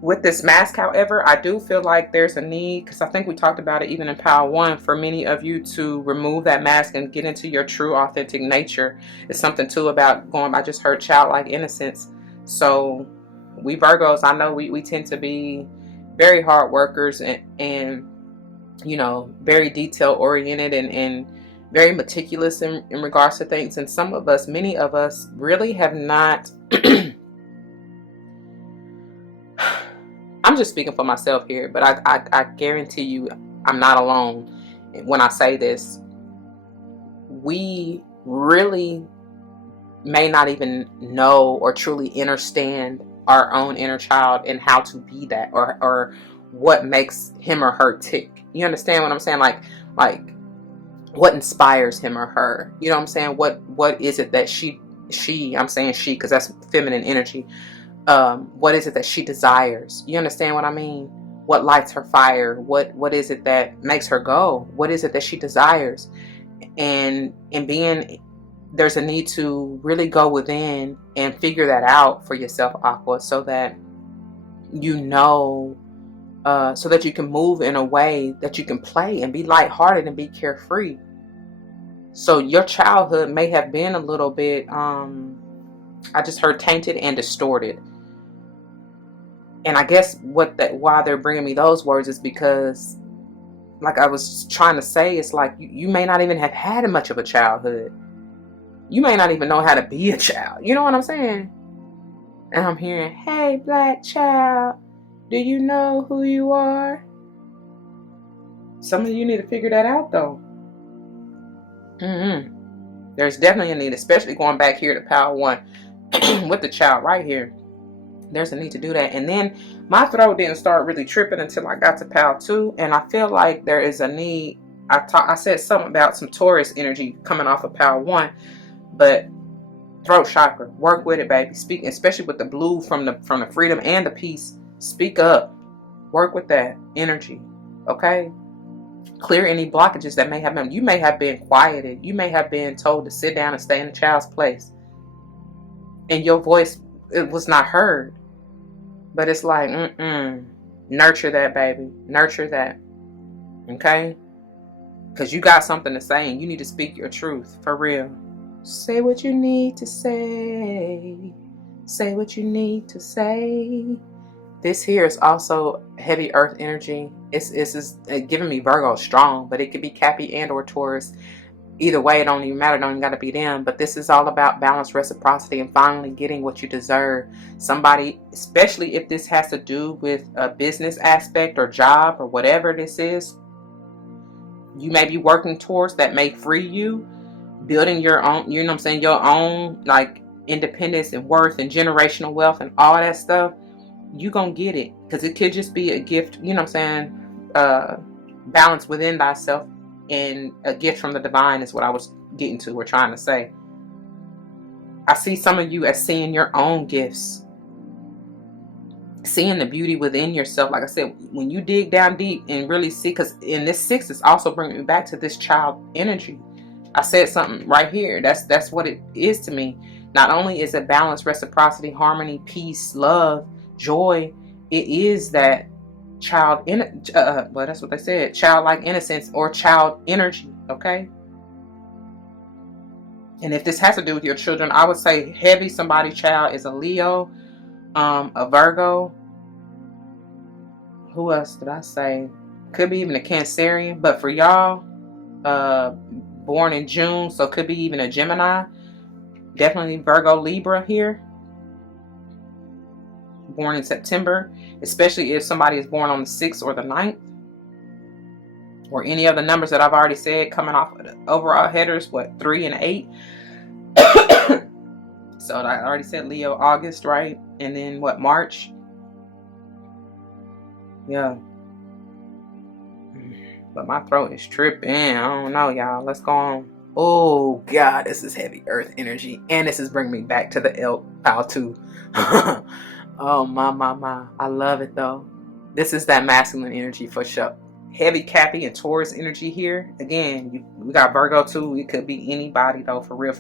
With this mask, however, I do feel like there's a need, because I think we talked about it even in Power 1, for many of you to remove that mask and get into your true, authentic nature. It's something too about going, I just heard childlike innocence. So we Virgos, I know we tend to be very hard workers and you know, very detail oriented and very meticulous in regards to things. And some of us, many of us, really have not I'm just speaking for myself here, but I guarantee you I'm not alone when I say this. We really may not even know or truly understand our own inner child and how to be that, or what makes him or her tick. You understand what I'm saying? Like what inspires him or her? You know what I'm saying? What is it that she I'm saying she because that's feminine energy. What is it that she desires? You understand what I mean? What lights her fire? What is it that makes her go? What is it that she desires? And being, there's a need to really go within and figure that out for yourself, Aqua, so that you know, so that you can move in a way that you can play and be lighthearted and be carefree. So your childhood may have been a little bit, I just heard tainted and distorted. And I guess why they're bringing me those words is because, like I was trying to say, it's like you may not even have had much of a childhood. You may not even know how to be a child. You know what I'm saying? And I'm hearing, hey, black child, do you know who you are? Some of you need to figure that out, though. There's definitely a need, especially going back here to Power 1 with the child right here. There's a need to do that. And then my throat didn't start really tripping until I got to Power 2. And I feel like there is a need. I said something about some Taurus energy coming off of Power 1. But throat chakra, work with it, baby. Speak, especially with the blue from the freedom and the peace. Speak up. Work with that energy. Okay? Clear any blockages that may have been. You may have been quieted. You may have been told to sit down and stay in the child's place. And your voice, it was not heard. But it's like, nurture that, baby. Nurture that. Okay? Because you got something to say and you need to speak your truth. For real. Say what you need to say. Say what you need to say. This here is also heavy earth energy. It's giving me Virgo strong, but it could be Cappy and or Taurus. Either way, it don't even matter. It don't even got to be them. But this is all about balance, reciprocity, and finally getting what you deserve. Somebody, especially if this has to do with a business aspect or job or whatever this is, you may be working towards that may free you. Building your own, you know what I'm saying, your own like independence and worth and generational wealth and all that stuff, you gonna get it. Because it could just be a gift, you know what I'm saying, balance within thyself and a gift from the divine is what I was getting to or trying to say. I see some of you as seeing your own gifts, seeing the beauty within yourself. Like I said, when you dig down deep and really see, because in this 6 is also bringing me back to this child energy. I said something right here. That's what it is to me. Not only is it balance, reciprocity, harmony, peace, love, joy, it is that child well, that's what they said, childlike innocence or child energy. Okay. And if this has to do with your children, I would say heavy somebody child is a Leo, a Virgo. Who else did I say? Could be even a Cancerian, but for y'all, born in June, so it could be even a Gemini. Definitely Virgo, Libra here. Born in September, especially if somebody is born on the 6th or the 9th. or any of the numbers that I've already said coming off of the overall headers, what, 3 and 8. So I already said Leo, August, right? And then what, March? Yeah. But my throat is tripping. I don't know, y'all. Let's go on. Oh, God, this is heavy earth energy. And this is bringing me back to the elk pile, too. Oh, my. I love it, though. This is that masculine energy for sure. Heavy Cappy and Taurus energy here. Again, we got Virgo, too. It could be anybody, though, for real.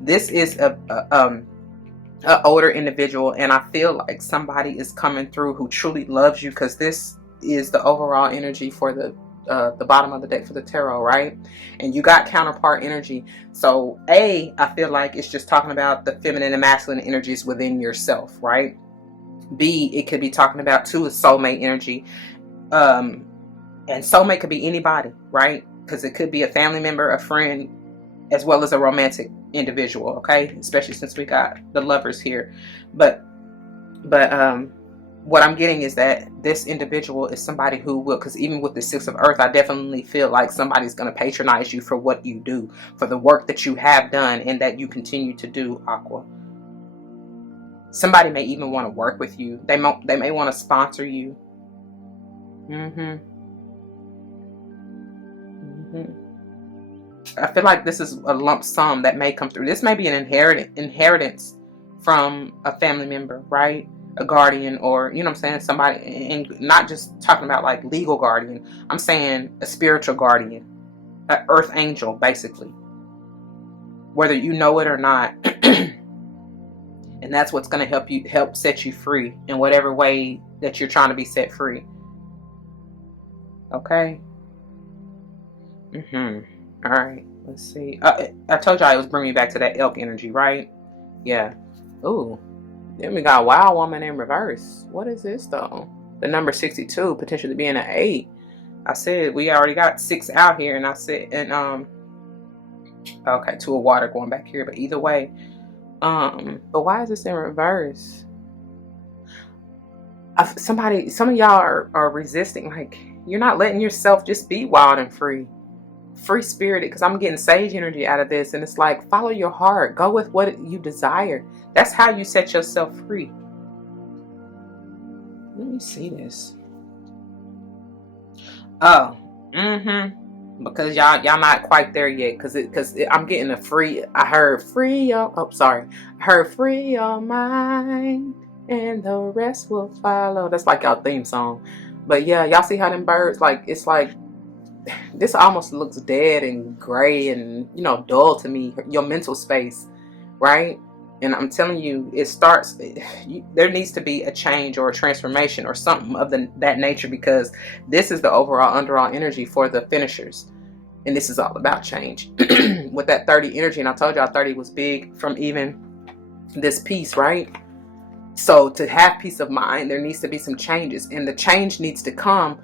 This is a older individual, and I feel like somebody is coming through who truly loves you, because this is the overall energy for the bottom of the deck for the tarot, right? And you got counterpart energy. So I feel like it's just talking about the feminine and masculine energies within yourself, right? B, it could be talking about too, is soulmate energy. And soulmate could be anybody, right? Because it could be a family member, a friend, as well as a romantic individual, okay? Especially since we got the lovers here. But what I'm getting is that this individual is somebody who will, because even with the 6 of Earth, I definitely feel like somebody's going to patronize you for what you do, for the work that you have done and that you continue to do, Aqua. Somebody may even want to work with you. They may want to sponsor you. I feel like this is a lump sum that may come through. This may be an inheritance from a family member, right? A guardian, or, you know what I'm saying, somebody, and not just talking about like legal guardian. I'm saying a spiritual guardian, an earth angel, basically, whether you know it or not. And that's what's going to help set you free in whatever way that you're trying to be set free. Okay. All right, let's see. I told y'all it was bringing me back to that elk energy, right? Yeah. Ooh. Then we got Wild Woman in reverse. What is this, though? The number 62, potentially being an 8. I said we already got 6 out here, and I said, and okay, 2 of water going back here, but either way, but why is this in reverse? Some of y'all are resisting, like, you're not letting yourself just be wild and free spirited, because I'm getting sage energy out of this, and it's like, follow your heart, go with what you desire. That's how you set yourself free. Let me see this. Oh, because y'all not quite there yet, because I'm getting a free. I heard free your. Oh, sorry. I heard free your mind, and the rest will follow. That's like y'all theme song. But yeah, y'all see how them birds, like, it's like, this almost looks dead and gray and, you know, dull to me. Your mental space, right? And I'm telling you, it starts. There needs to be a change or a transformation or something of that nature, because this is the overall underall energy for the finishers, and this is all about change. With that 30 energy, and I told y'all 30 was big from even this piece, right? So to have peace of mind, there needs to be some changes, and the change needs to come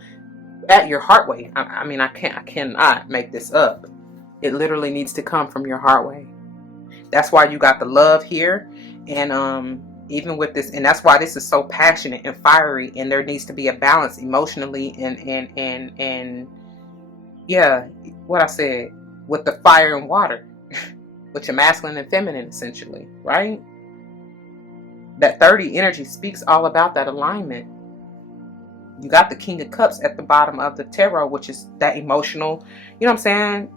at your heart way. I mean, I cannot make this up. It literally needs to come from your heart way. That's why you got the love here, and even with this, and that's why this is so passionate and fiery, and there needs to be a balance emotionally and yeah, what I said with the fire and water, with your masculine and feminine, essentially, right? That 30 energy speaks all about that alignment. You got the King of Cups at the bottom of the tarot, which is that emotional, you know what I'm saying?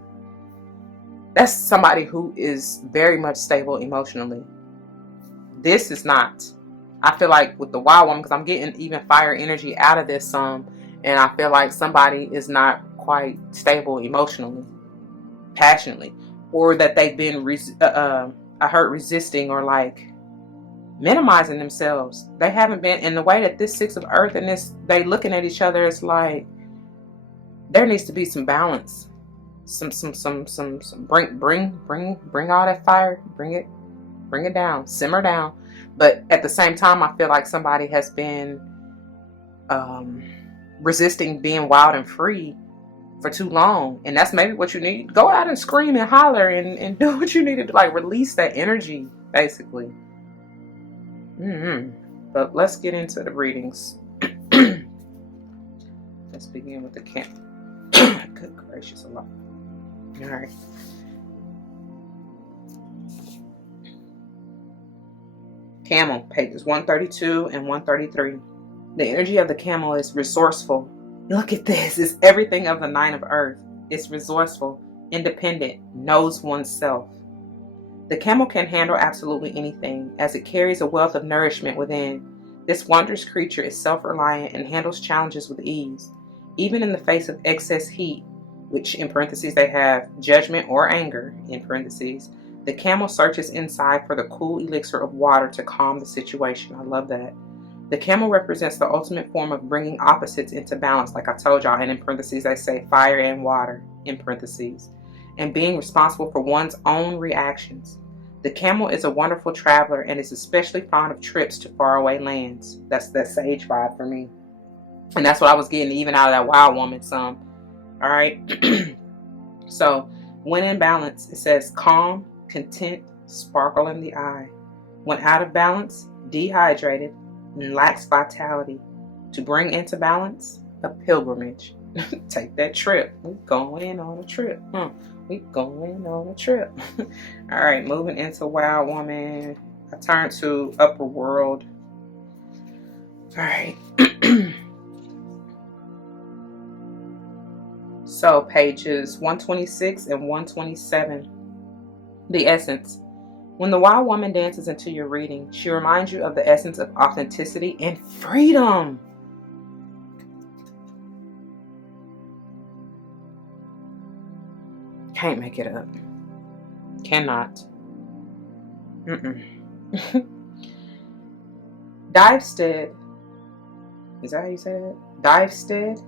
That's somebody who is very much stable emotionally. This is not. I feel like with the Wild Woman, because I'm getting even fire energy out of this and I feel like somebody is not quite stable emotionally, passionately, or that they've been, I heard, resisting or like minimizing themselves. They haven't been, in the way that this 6 of Earth and this, they looking at each other, it's like there needs to be some balance, some bring all that fire, bring it down, simmer down. But at the same time, I feel like somebody has been resisting being wild and free for too long, and that's maybe what you need. Go out and scream and holler and do what you need to do, like release that energy, basically. But let's get into the readings. Let's begin with the Good gracious Allah. All right. Camel, pages 132 and 133. The energy of the camel is resourceful. Look at this. It's everything of the nine of earth. It's resourceful, independent, knows oneself. The camel can handle absolutely anything, as it carries a wealth of nourishment within. This wondrous creature is self-reliant and handles challenges with ease. Even in the face of excess heat, which in parentheses they have judgment or anger, in parentheses, the camel searches inside for the cool elixir of water to calm the situation. I love that. The camel represents the ultimate form of bringing opposites into balance, like I told y'all, and in parentheses they say fire and water, in parentheses, and being responsible for one's own reactions. The camel is a wonderful traveler and is especially fond of trips to faraway lands. That's that sage vibe for me. And that's what I was getting even out of that wild woman some. All right. So when in balance, it says calm, content, sparkle in the eye. When out of balance, dehydrated, and lacks vitality. To bring into balance, a pilgrimage. Take that trip. We're going on a trip. We going on a trip. All right, moving into Wild Woman. I turn to Upper World. All right. So pages 126 and 127. The essence. When the Wild Woman dances into your reading, she reminds you of the essence of authenticity and freedom. Can't make it up. Cannot. Divestead. Is that how you say it? Divestead?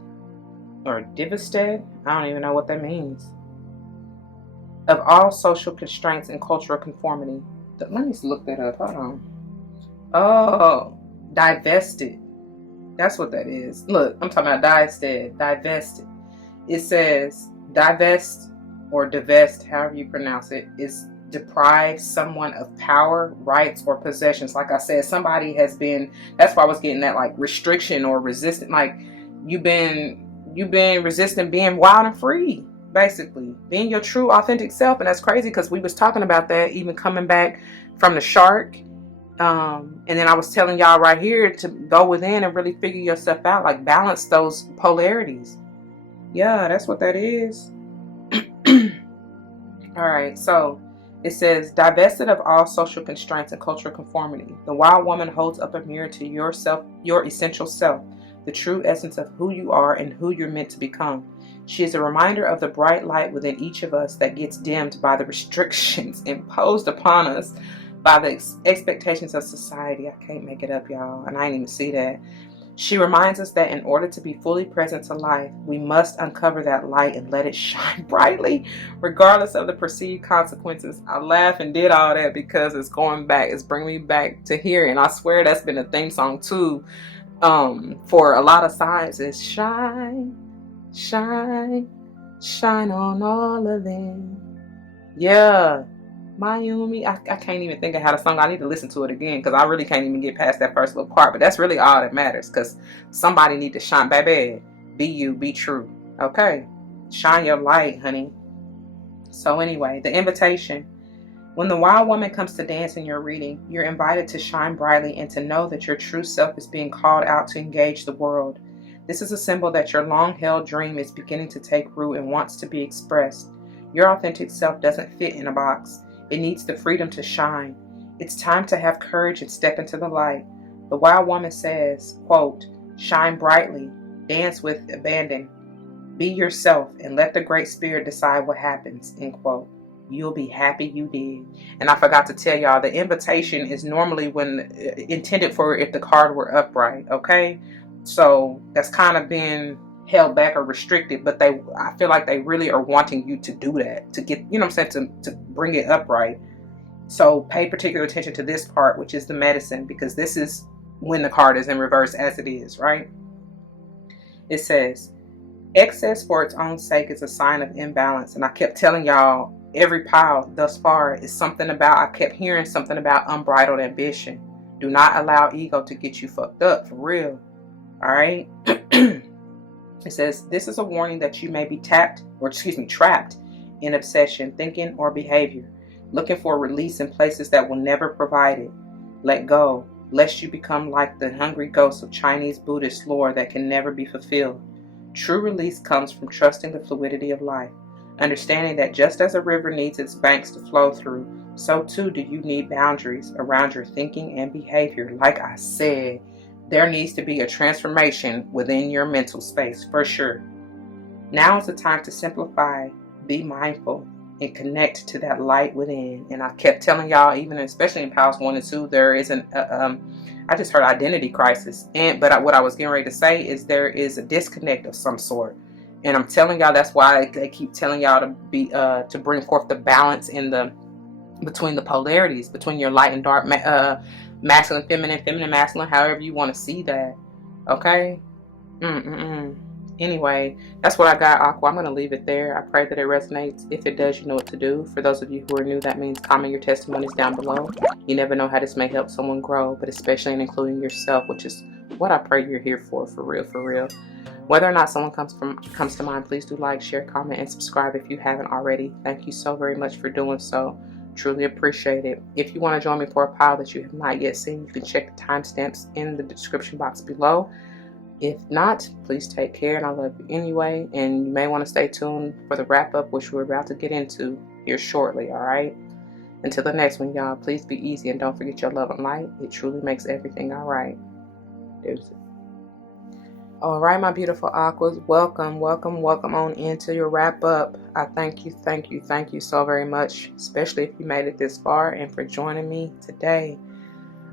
Or Divestead? I don't even know what that means. Of all social constraints and cultural conformity. Let me just look that up. Hold on. Oh, divested. That's what that is. Look, I'm talking about divestead. Divested. It says divest or divest, however you pronounce it, is deprive someone of power, rights, or possessions. Like I said, somebody has been, that's why I was getting that like restriction or resistant. Like you've been resisting being wild and free, basically. Being your true authentic self. And that's crazy because we was talking about that even coming back from the shark. And then I was telling y'all right here to go within and really figure yourself out, like balance those polarities. Yeah, that's what that is. All right, so it says, divested of all social constraints and cultural conformity, the Wild Woman holds up a mirror to yourself, your essential self, the true essence of who you are and who you're meant to become. She is a reminder of the bright light within each of us that gets dimmed by the restrictions imposed upon us by the expectations of society. I can't make it up, y'all, and I didn't even see that. She reminds us that in order to be fully present to life, we must uncover that light and let it shine brightly, regardless of the perceived consequences. I laugh and did all that because it's going back. It's bringing me back to here. And I swear that's been a theme song too for a lot of signs. Is shine, shine, shine on all of them. Yeah. Mayumi, I can't even think of how the song. I need to listen to it again because I really can't even get past that first little part. But that's really all that matters because somebody need to shine. Baby, be you, be true. Okay, shine your light, honey. So anyway, the invitation. When the Wild Woman comes to dance in your reading, you're invited to shine brightly and to know that your true self is being called out to engage the world. This is a symbol that your long-held dream is beginning to take root and wants to be expressed. Your authentic self doesn't fit in a box. It needs the freedom to shine. It's time to have courage and step into the light. The Wild Woman says, quote, shine brightly, dance with abandon, be yourself, and let the Great Spirit decide what happens, end quote. You'll be happy you did. And I forgot to tell y'all, the invitation is normally when intended for if the card were upright, okay? So that's kind of been held back or restricted, but I feel like they really are wanting you to do that, to get, you know what I'm saying, to bring it upright. So pay particular attention to this part, which is the medicine, because this is when the card is in reverse as it is, right? It says, excess for its own sake is a sign of imbalance. And I kept telling y'all, every pile thus far is something about, I kept hearing something about unbridled ambition. Do not allow ego to get you fucked up, for real. All right? It says, this is a warning that you may be trapped in obsession, thinking, or behavior, looking for release in places that will never provide it. Let go, lest you become like the hungry ghosts of Chinese Buddhist lore that can never be fulfilled. True release comes from trusting the fluidity of life, understanding that just as a river needs its banks to flow through, so too do you need boundaries around your thinking and behavior. Like I said, there needs to be a transformation within your mental space, for sure. Now is the time to simplify, be mindful, and connect to that light within. And I kept telling y'all, even especially in Pals 1 and 2, there is I just heard identity crisis. But what I was getting ready to say is there is a disconnect of some sort. And I'm telling y'all, that's why they keep telling y'all to bring forth the balance between the polarities, between your light and dark, masculine, feminine, masculine, however you want to see that. Okay? Anyway, that's what I got, Aqua. I'm going to leave it there. I pray that it resonates. If it does, you know what to do. For those of you who are new, that means comment your testimonies down below. You never know how this may help someone grow, but especially in including yourself, which is what I pray you're here for real, for real. Whether or not someone comes to mind, please do like, share, comment, and subscribe if you haven't already. Thank you so very much for doing so. Truly appreciate it. If you want to join me for a pile that you have not yet seen, you can check the timestamps in the description box below. If not, please take care, and I love you anyway. And you may want to stay tuned for the wrap up, which we're about to get into here shortly. All right. Until the next one, y'all, please be easy and don't forget your love and light. It truly makes everything all right. Deuces. All right, my beautiful Aquas, welcome on into your wrap up. I thank you so very much, especially if you made it this far and for joining me today.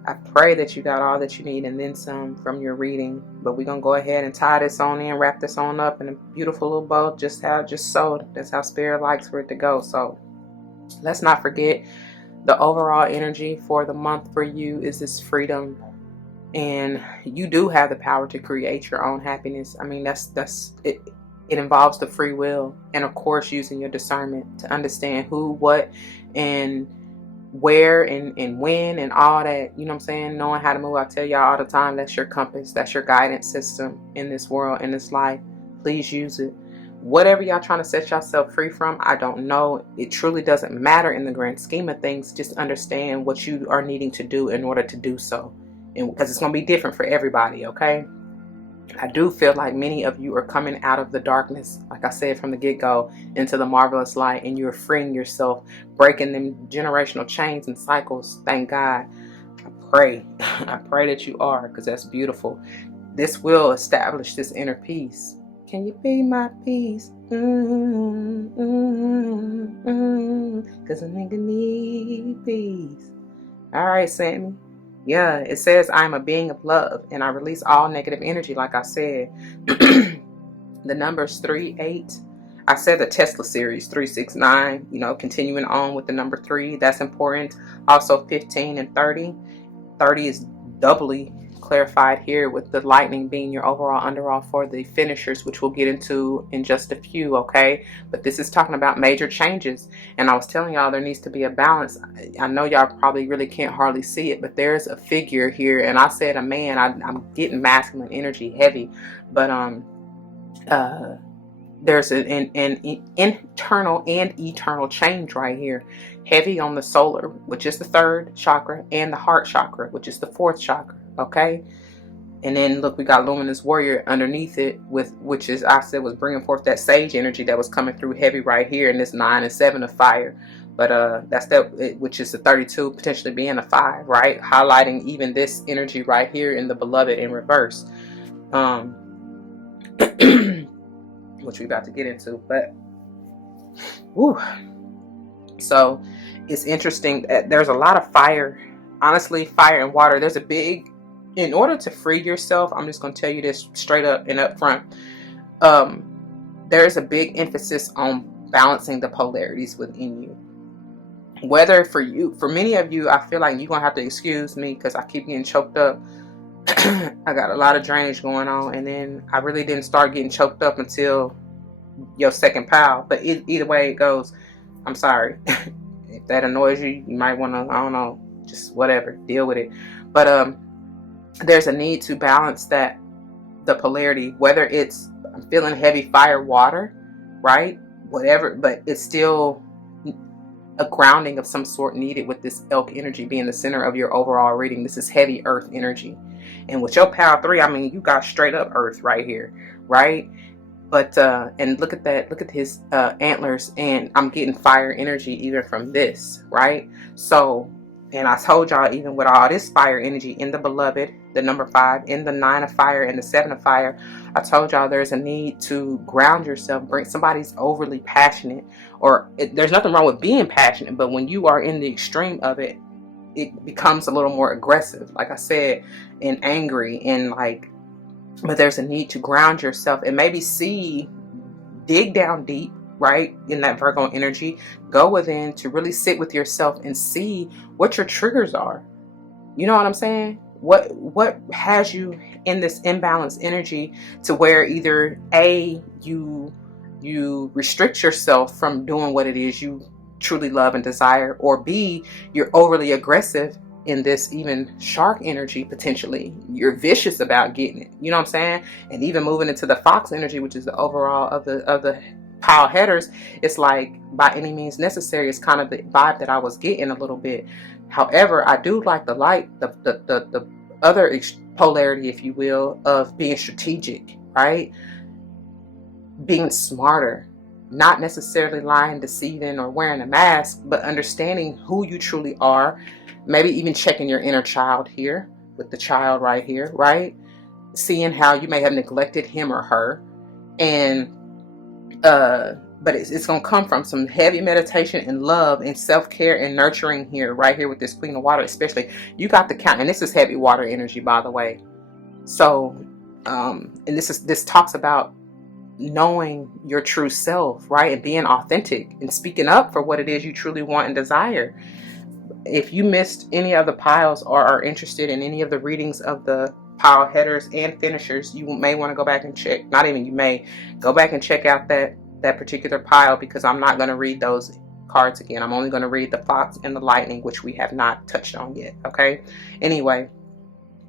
I pray that you got all that you need and then some from your reading. But we're going to go ahead and tie this on in, wrap this on up in a beautiful little bow, just so. That's how Spirit likes for it to go. So let's not forget the overall energy for the month for you is this freedom. And you do have the power to create your own happiness. I mean, that's it. It involves the free will. And of course, using your discernment to understand who, what, and where and when and all that, you know what I'm saying? Knowing how to move. I tell y'all all the time, that's your compass, that's your guidance system in this world, in this life. Please use it. Whatever y'all trying to set yourself free from, I don't know. It truly doesn't matter in the grand scheme of things. Just understand what you are needing to do in order to do so. And because it's going to be different for everybody, okay? I do feel like many of you are coming out of the darkness, like I said from the get-go, into the marvelous light, and you're freeing yourself, breaking them generational chains and cycles. Thank God. I pray that you are, because that's beautiful. This will establish this inner peace. Can you be my peace? Because a nigga need peace. All right, Sammy. Yeah, it says I'm a being of love and I release all negative energy, like I said. The numbers 3, 8. I said the Tesla series 369, continuing on with the number 3. That's important. Also 15 and 30. 30 is doubly clarified here with the lightning being your overall underall for the finishers, which we'll get into in just a few, okay? But this is talking about major changes, and I was telling y'all there needs to be a balance. I know y'all probably really can't hardly see it, but there's a figure here, and I said a man. I'm getting masculine energy heavy, but there's an internal and eternal change right here, heavy on the solar, which is the 3rd chakra, and the heart chakra, which is the 4th chakra. Okay, and then look, we got luminous warrior underneath it, which is, I said, was bringing forth that sage energy that was coming through heavy right here in this 9 and 7 of fire. But that's which is the 32 potentially being a 5, right? Highlighting even this energy right here in the beloved in reverse, which we about to get into. But so it's interesting that there's a lot of fire. Honestly, fire and water. There's a big, in order to free yourself, I'm just going to tell you this straight up and up front. There is a big emphasis on balancing the polarities within you. Whether for many of you, I feel like you're going to have to excuse me because I keep getting choked up. I got a lot of drainage going on, and then I really didn't start getting choked up until your second pile. But either way it goes, I'm sorry. If that annoys you, you might want to, I don't know, just whatever, deal with it. But there's a need to balance the polarity, whether it's I'm feeling heavy fire, water, right? Whatever, but it's still a grounding of some sort needed with this elk energy being the center of your overall reading. This is heavy earth energy. And with your power 3, I mean, you got straight up earth right here, right? But and look at that, look at his antlers, and I'm getting fire energy even from this, right? So, and I told y'all, even with all this fire energy in the beloved, the number 5, in the 9 of fire and the 7 of fire, I told y'all there's a need to ground yourself. Bring somebody's overly passionate, or there's nothing wrong with being passionate, but when you are in the extreme of it, it becomes a little more aggressive, like I said, and angry, and like, but there's a need to ground yourself and maybe dig down deep, right, in that Virgo energy. Go within to really sit with yourself and see what your triggers are. You know what I'm saying? What has you in this imbalanced energy to where either A, you restrict yourself from doing what it is you truly love and desire, or B, you're overly aggressive in this even shark energy. Potentially you're vicious about getting it, you know what I'm saying? And even moving into the fox energy, which is the overall of the pile headers, it's like by any means necessary. It's kind of the vibe that I was getting a little bit. However, I do like the light, the other polarity, if you will, of being strategic, right? Being smarter, not necessarily lying, deceiving, or wearing a mask, but understanding who you truly are. Maybe even checking your inner child here with the child right here, right? Seeing how you may have neglected him or her. And but it's going to come from some heavy meditation and love and self-care and nurturing here, right here with this Queen of Water. Especially, you got the count, and this is heavy water energy, by the way. So and this talks about knowing your true self, right? And being authentic and speaking up for what it is you truly want and desire. If you missed any of the piles or are interested in any of the readings of the pile headers and finishers, you may want to go back and check. Not even you may, go back and check out that particular pile, because I'm not going to read those cards again. I'm only going to read the fox and the lightning, which we have not touched on yet. Okay. Anyway,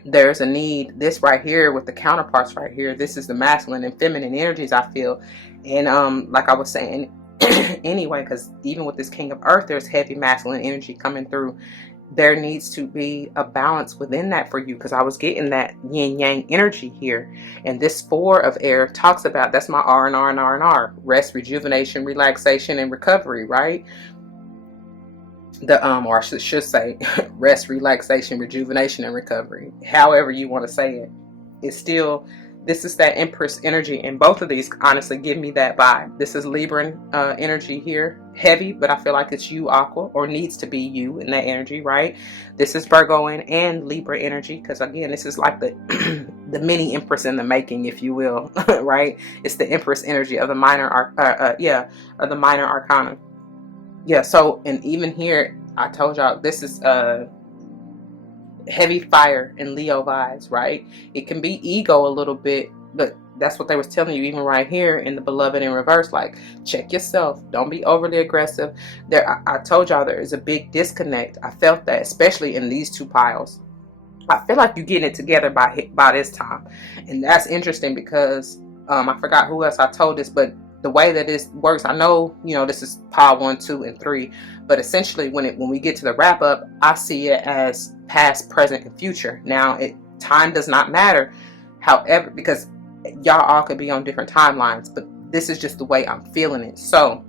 there's a need. This right here with the counterparts right here, this is the masculine and feminine energies, I feel. And like I was saying, anyway, because even with this King of Earth, there's heavy masculine energy coming through. There needs to be a balance within that for you, because I was getting that yin yang energy here. And this 4 of air talks about, that's my R and R and R and R, rest, rejuvenation, relaxation, and recovery, right? Or I should say rest, relaxation, rejuvenation, and recovery. However you want to say it. It's still, this is that Empress energy, and both of these honestly give me that vibe. This is Libran energy here, heavy, but I feel like it's you, Aqua, or needs to be you in that energy, right? This is Virgoan and Libra energy, because again, this is like the the mini Empress in the making, if you will, right? It's the Empress energy of the minor of the minor arcana. Yeah, so, and even here, I told y'all, this is heavy fire and Leo vibes, right? It can be ego a little bit, but that's what they was telling you even right here in the beloved in reverse. Like, check yourself, don't be overly aggressive. I told y'all there is a big disconnect. I felt that, especially in these 2 piles. I feel like you're getting it together by this time, and that's interesting because I forgot who else I told this, but the way that this works, I know, you know, this is pile 1, 2, and 3, but essentially when we get to the wrap up, I see it as past, present, and future. Now, time does not matter, however, because y'all all could be on different timelines, but this is just the way I'm feeling it. So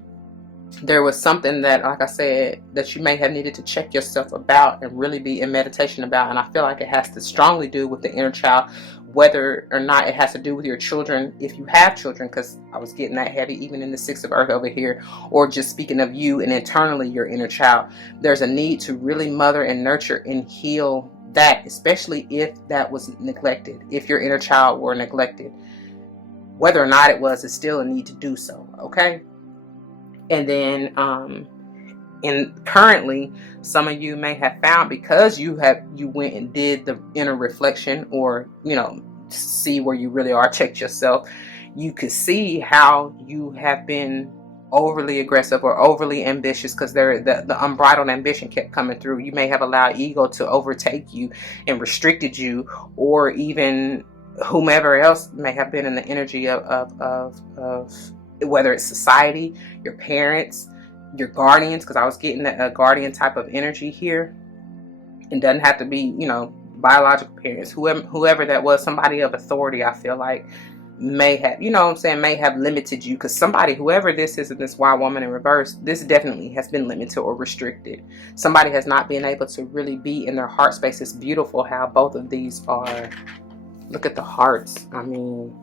there was something that, like I said, that you may have needed to check yourself about and really be in meditation about, and I feel like it has to strongly do with the inner child, whether or not it has to do with your children, if you have children, because I was getting that heavy even in the 6 of Earth over here, or just speaking of you and internally your inner child. There's a need to really mother and nurture and heal that, especially if that was neglected, if your inner child were neglected. Whether or not it was, it's still a need to do so, okay? And then and currently, some of you may have found, because you went and did the inner reflection, or, you know, see where you really are, check yourself, you could see how you have been overly aggressive or overly ambitious, because the unbridled ambition kept coming through. You may have allowed ego to overtake you and restricted you, or even whomever else may have been in the energy of whether it's society, your parents, your guardians, because I was getting a guardian type of energy here. It doesn't have to be, biological parents, whoever that was, somebody of authority, I feel like may have, may have limited you, because somebody, whoever this is in this wild woman in reverse, this definitely has been limited or restricted. Somebody has not been able to really be in their heart space. It's beautiful how both of these are. Look at the hearts. I mean,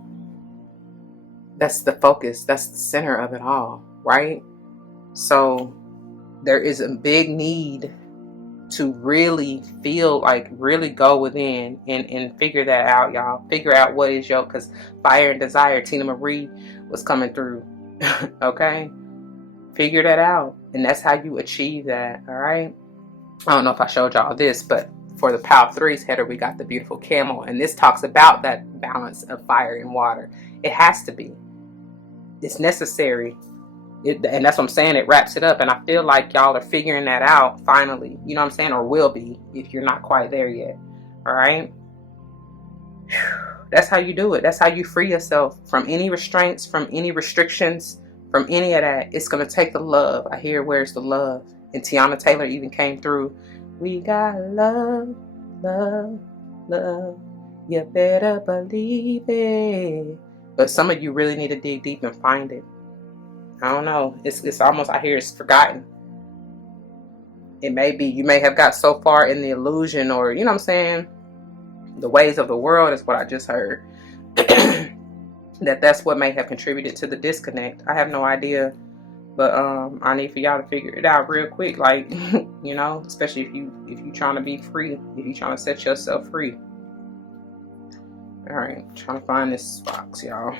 that's the focus. That's the center of it all, right? So there is a big need to really feel like, really go within and figure that out, y'all. Figure out what is your, because fire and desire, Tina Marie was coming through. Okay? Figure that out. And that's how you achieve that, all right? I don't know if I showed y'all this, but for the Pow 3's header, we got the beautiful camel. And this talks about that balance of fire and water. It has to be. It's necessary. And that's what I'm saying. It wraps it up. And I feel like y'all are figuring that out finally. You know what I'm saying? Or will be if you're not quite there yet. All right? That's how you do it. That's how you free yourself from any restraints, from any restrictions, from any of that. It's going to take the love. I hear, where's the love? And Tiana Taylor even came through. We got love, love, love. You better believe it. But some of you really need to dig deep and find it. I don't know. It's almost, I hear it's forgotten. It may be, you may have got so far in the illusion, or, you know what I'm saying, the ways of the world is what I just heard. That's what may have contributed to the disconnect. I have no idea. But I need for y'all to figure it out real quick. Like, especially if you trying to be free, if you trying to set yourself free. All right, trying to find this box, y'all.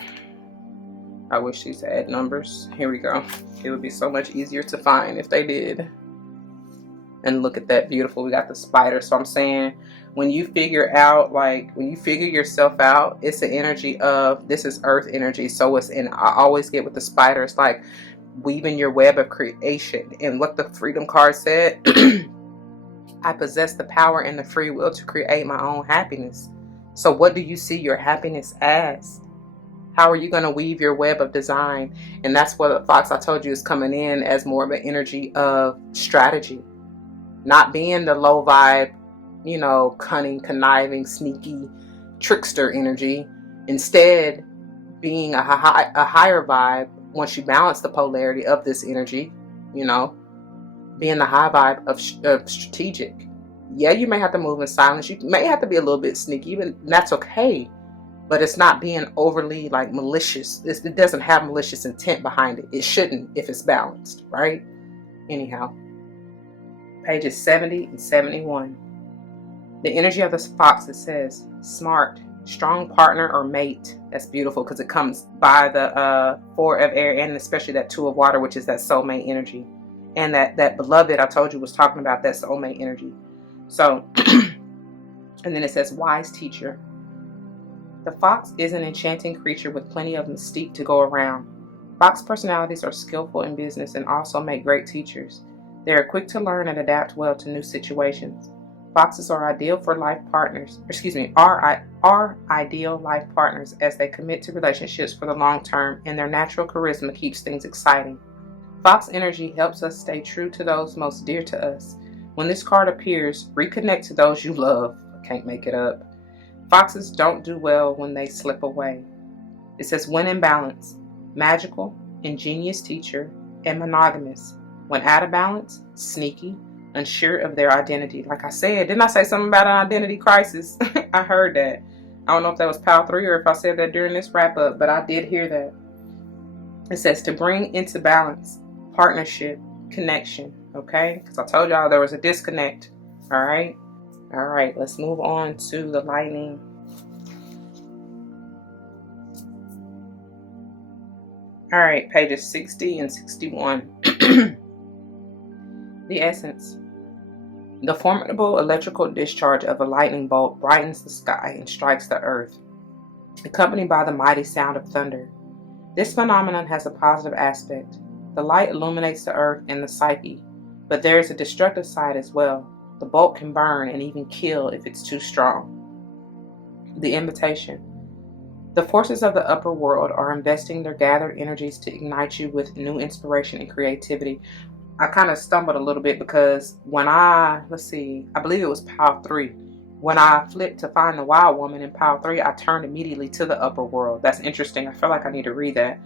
I wish these had numbers. Here we go. It would be so much easier to find if they did. And look at that, beautiful. We got the spider. So I'm saying, when you figure out, like, when you figure yourself out, it's the energy of, this is earth energy. So it's in, I always get with the spider, it's like weaving your web of creation. And what the freedom card said, I possess the power and the free will to create my own happiness. So what do you see your happiness as? How are you going to weave your web of design? And that's what the Fox I told you is coming in as more of an energy of strategy. Not being the low vibe, cunning, conniving, sneaky, trickster energy. Instead, being a higher vibe, once you balance the polarity of this energy, being the high vibe of strategic. Yeah, you may have to move in silence. You may have to be a little bit sneaky, but that's okay. But it's not being overly like malicious. It doesn't have malicious intent behind it. It shouldn't if it's balanced, right? Anyhow, pages 70 and 71. The energy of this fox, it says, smart, strong partner or mate. That's beautiful because it comes by the 4 of air and especially that 2 of water, which is that soulmate energy. And that beloved I told you was talking about that soulmate energy. So, and then it says wise teacher. The fox is an enchanting creature with plenty of mystique to go around. Fox personalities are skillful in business and also make great teachers. They are quick to learn and adapt well to new situations. Foxes are ideal for life partners, are ideal life partners as they commit to relationships for the long term, and their natural charisma keeps things exciting. Fox energy helps us stay true to those most dear to us. When this card appears, reconnect to those you love. I can't make it up. Foxes don't do well when they slip away. It says when in balance, magical, ingenious teacher, and monogamous. When out of balance, sneaky, unsure of their identity. Like I said, didn't I say something about an identity crisis? I heard that. I don't know if that was Power 3 or if I said that during this wrap up, but I did hear that. It says to bring into balance, partnership, connection. Okay? Because I told y'all there was a disconnect. All right? All right, let's move on to the lightning. All right, pages 60 and 61. The essence. The formidable electrical discharge of a lightning bolt brightens the sky and strikes the earth, accompanied by the mighty sound of thunder. This phenomenon has a positive aspect. The light illuminates the earth and the psyche, but there is a destructive side as well. The bolt can burn and even kill if it's too strong. The invitation. The forces of the upper world are investing their gathered energies to ignite you with new inspiration and creativity. I kind of stumbled a little bit because when let's see, I believe it was pile 3. When I flipped to find the wild woman in pile 3, I turned immediately to the upper world. That's interesting. I feel like I need to read that.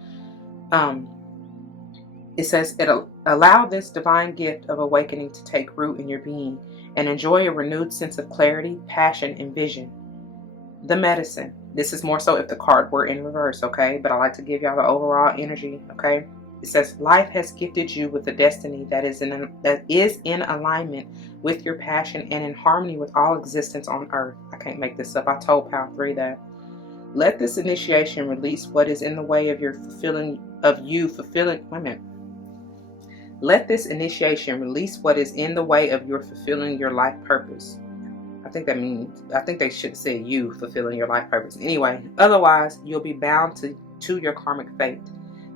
It says, it'll allow this divine gift of awakening to take root in your being and enjoy a renewed sense of clarity, passion, and vision. The medicine. This is more so if the card were in reverse, okay? But I like to give y'all the overall energy, okay? It says, life has gifted you with a destiny that is in alignment with your passion and in harmony with all existence on earth. I can't make this up. I told Pal 3 that. Let this initiation release what is in the way of Let this initiation release what is in the way of your fulfilling your life purpose. I think they should say you fulfilling your life purpose. Anyway, otherwise you'll be bound to your karmic fate.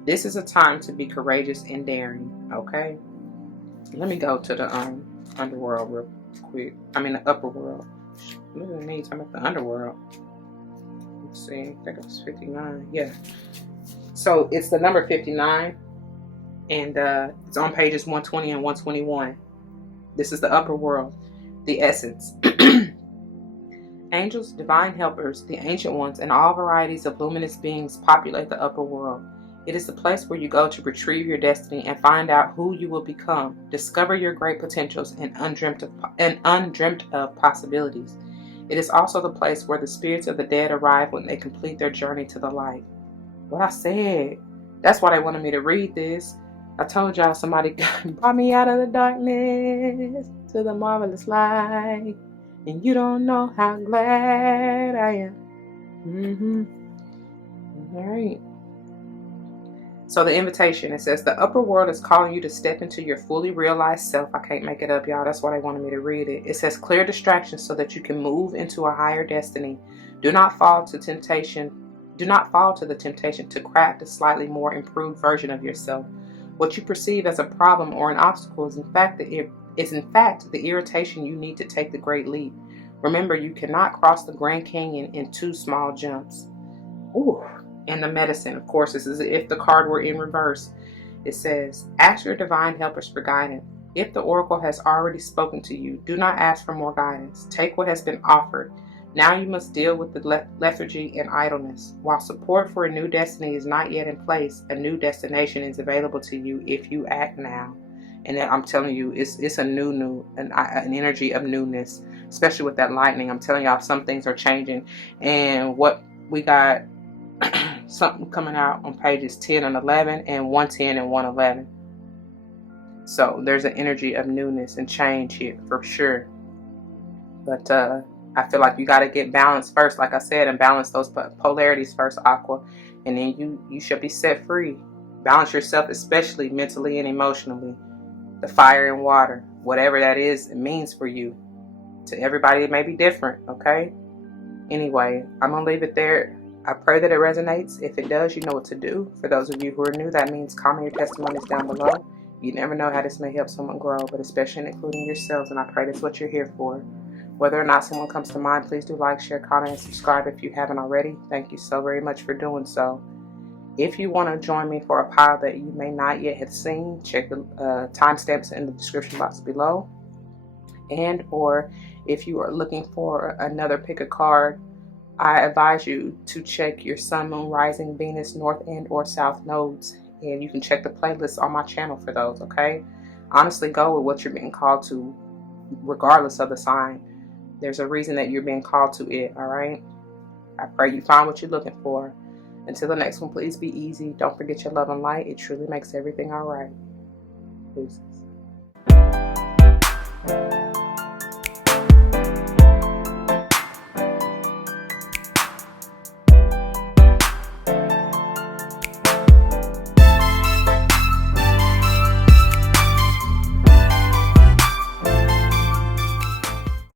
This is a time to be courageous and daring, okay? Let me go to the underworld real quick. I mean the upper world. Look at me talking about the underworld. Let's see, I think it was 59. Yeah. So it's the number 59. And it's on pages 120 and 121. This is the upper world, the essence. Angels, divine helpers, the ancient ones, and all varieties of luminous beings populate the upper world. It is the place where you go to retrieve your destiny and find out who you will become, discover your great potentials and undreamt of possibilities. It is also the place where the spirits of the dead arrive when they complete their journey to the light. What I said. That's why they wanted me to read this. I told y'all somebody brought me out of the darkness to the marvelous light. And you don't know how glad I am. All right. So the invitation, it says, the upper world is calling you to step into your fully realized self. I can't make it up, y'all. That's why they wanted me to read it. It says, clear distractions so that you can move into a higher destiny. Do not fall to the temptation to craft a slightly more improved version of yourself. What you perceive as a problem or an obstacle is in fact the irritation you need to take the great leap. Remember, you cannot cross the Grand Canyon in 2 small jumps. Ooh. And the medicine, of course, this is if the card were in reverse. It says, ask your divine helpers for guidance. If the oracle has already spoken to you, do not ask for more guidance. Take what has been offered. Now you must deal with the lethargy and idleness. While support for a new destiny is not yet in place, a new destination is available to you if you act now. And I'm telling you, it's an energy of newness, especially with that lightning. I'm telling y'all, some things are changing. And what we got, something coming out on pages 10 and 11 and 110 and 111. So there's an energy of newness and change here for sure. But I feel like you got to get balanced first, like I said, and balance those polarities first, Aqua. And then you should be set free. Balance yourself, especially mentally and emotionally. The fire and water, whatever that is, it means for you. To everybody, it may be different, okay? Anyway, I'm going to leave it there. I pray that it resonates. If it does, you know what to do. For those of you who are new, that means comment your testimonies down below. You never know how this may help someone grow, but especially including yourselves, and I pray that's what you're here for. Whether or not someone comes to mind, please do like, share, comment, and subscribe if you haven't already. Thank you so very much for doing so. If you want to join me for a pile that you may not yet have seen, check the timestamps in the description box below. And or if you are looking for another pick a card, I advise you to check your Sun, Moon, Rising, Venus, North and or South nodes. And you can check the playlist on my channel for those, okay? Honestly, go with what you're being called to, regardless of the sign. There's a reason that you're being called to it, all right? I pray you find what you're looking for. Until the next one, please be easy. Don't forget your love and light. It truly makes everything all right. Peace.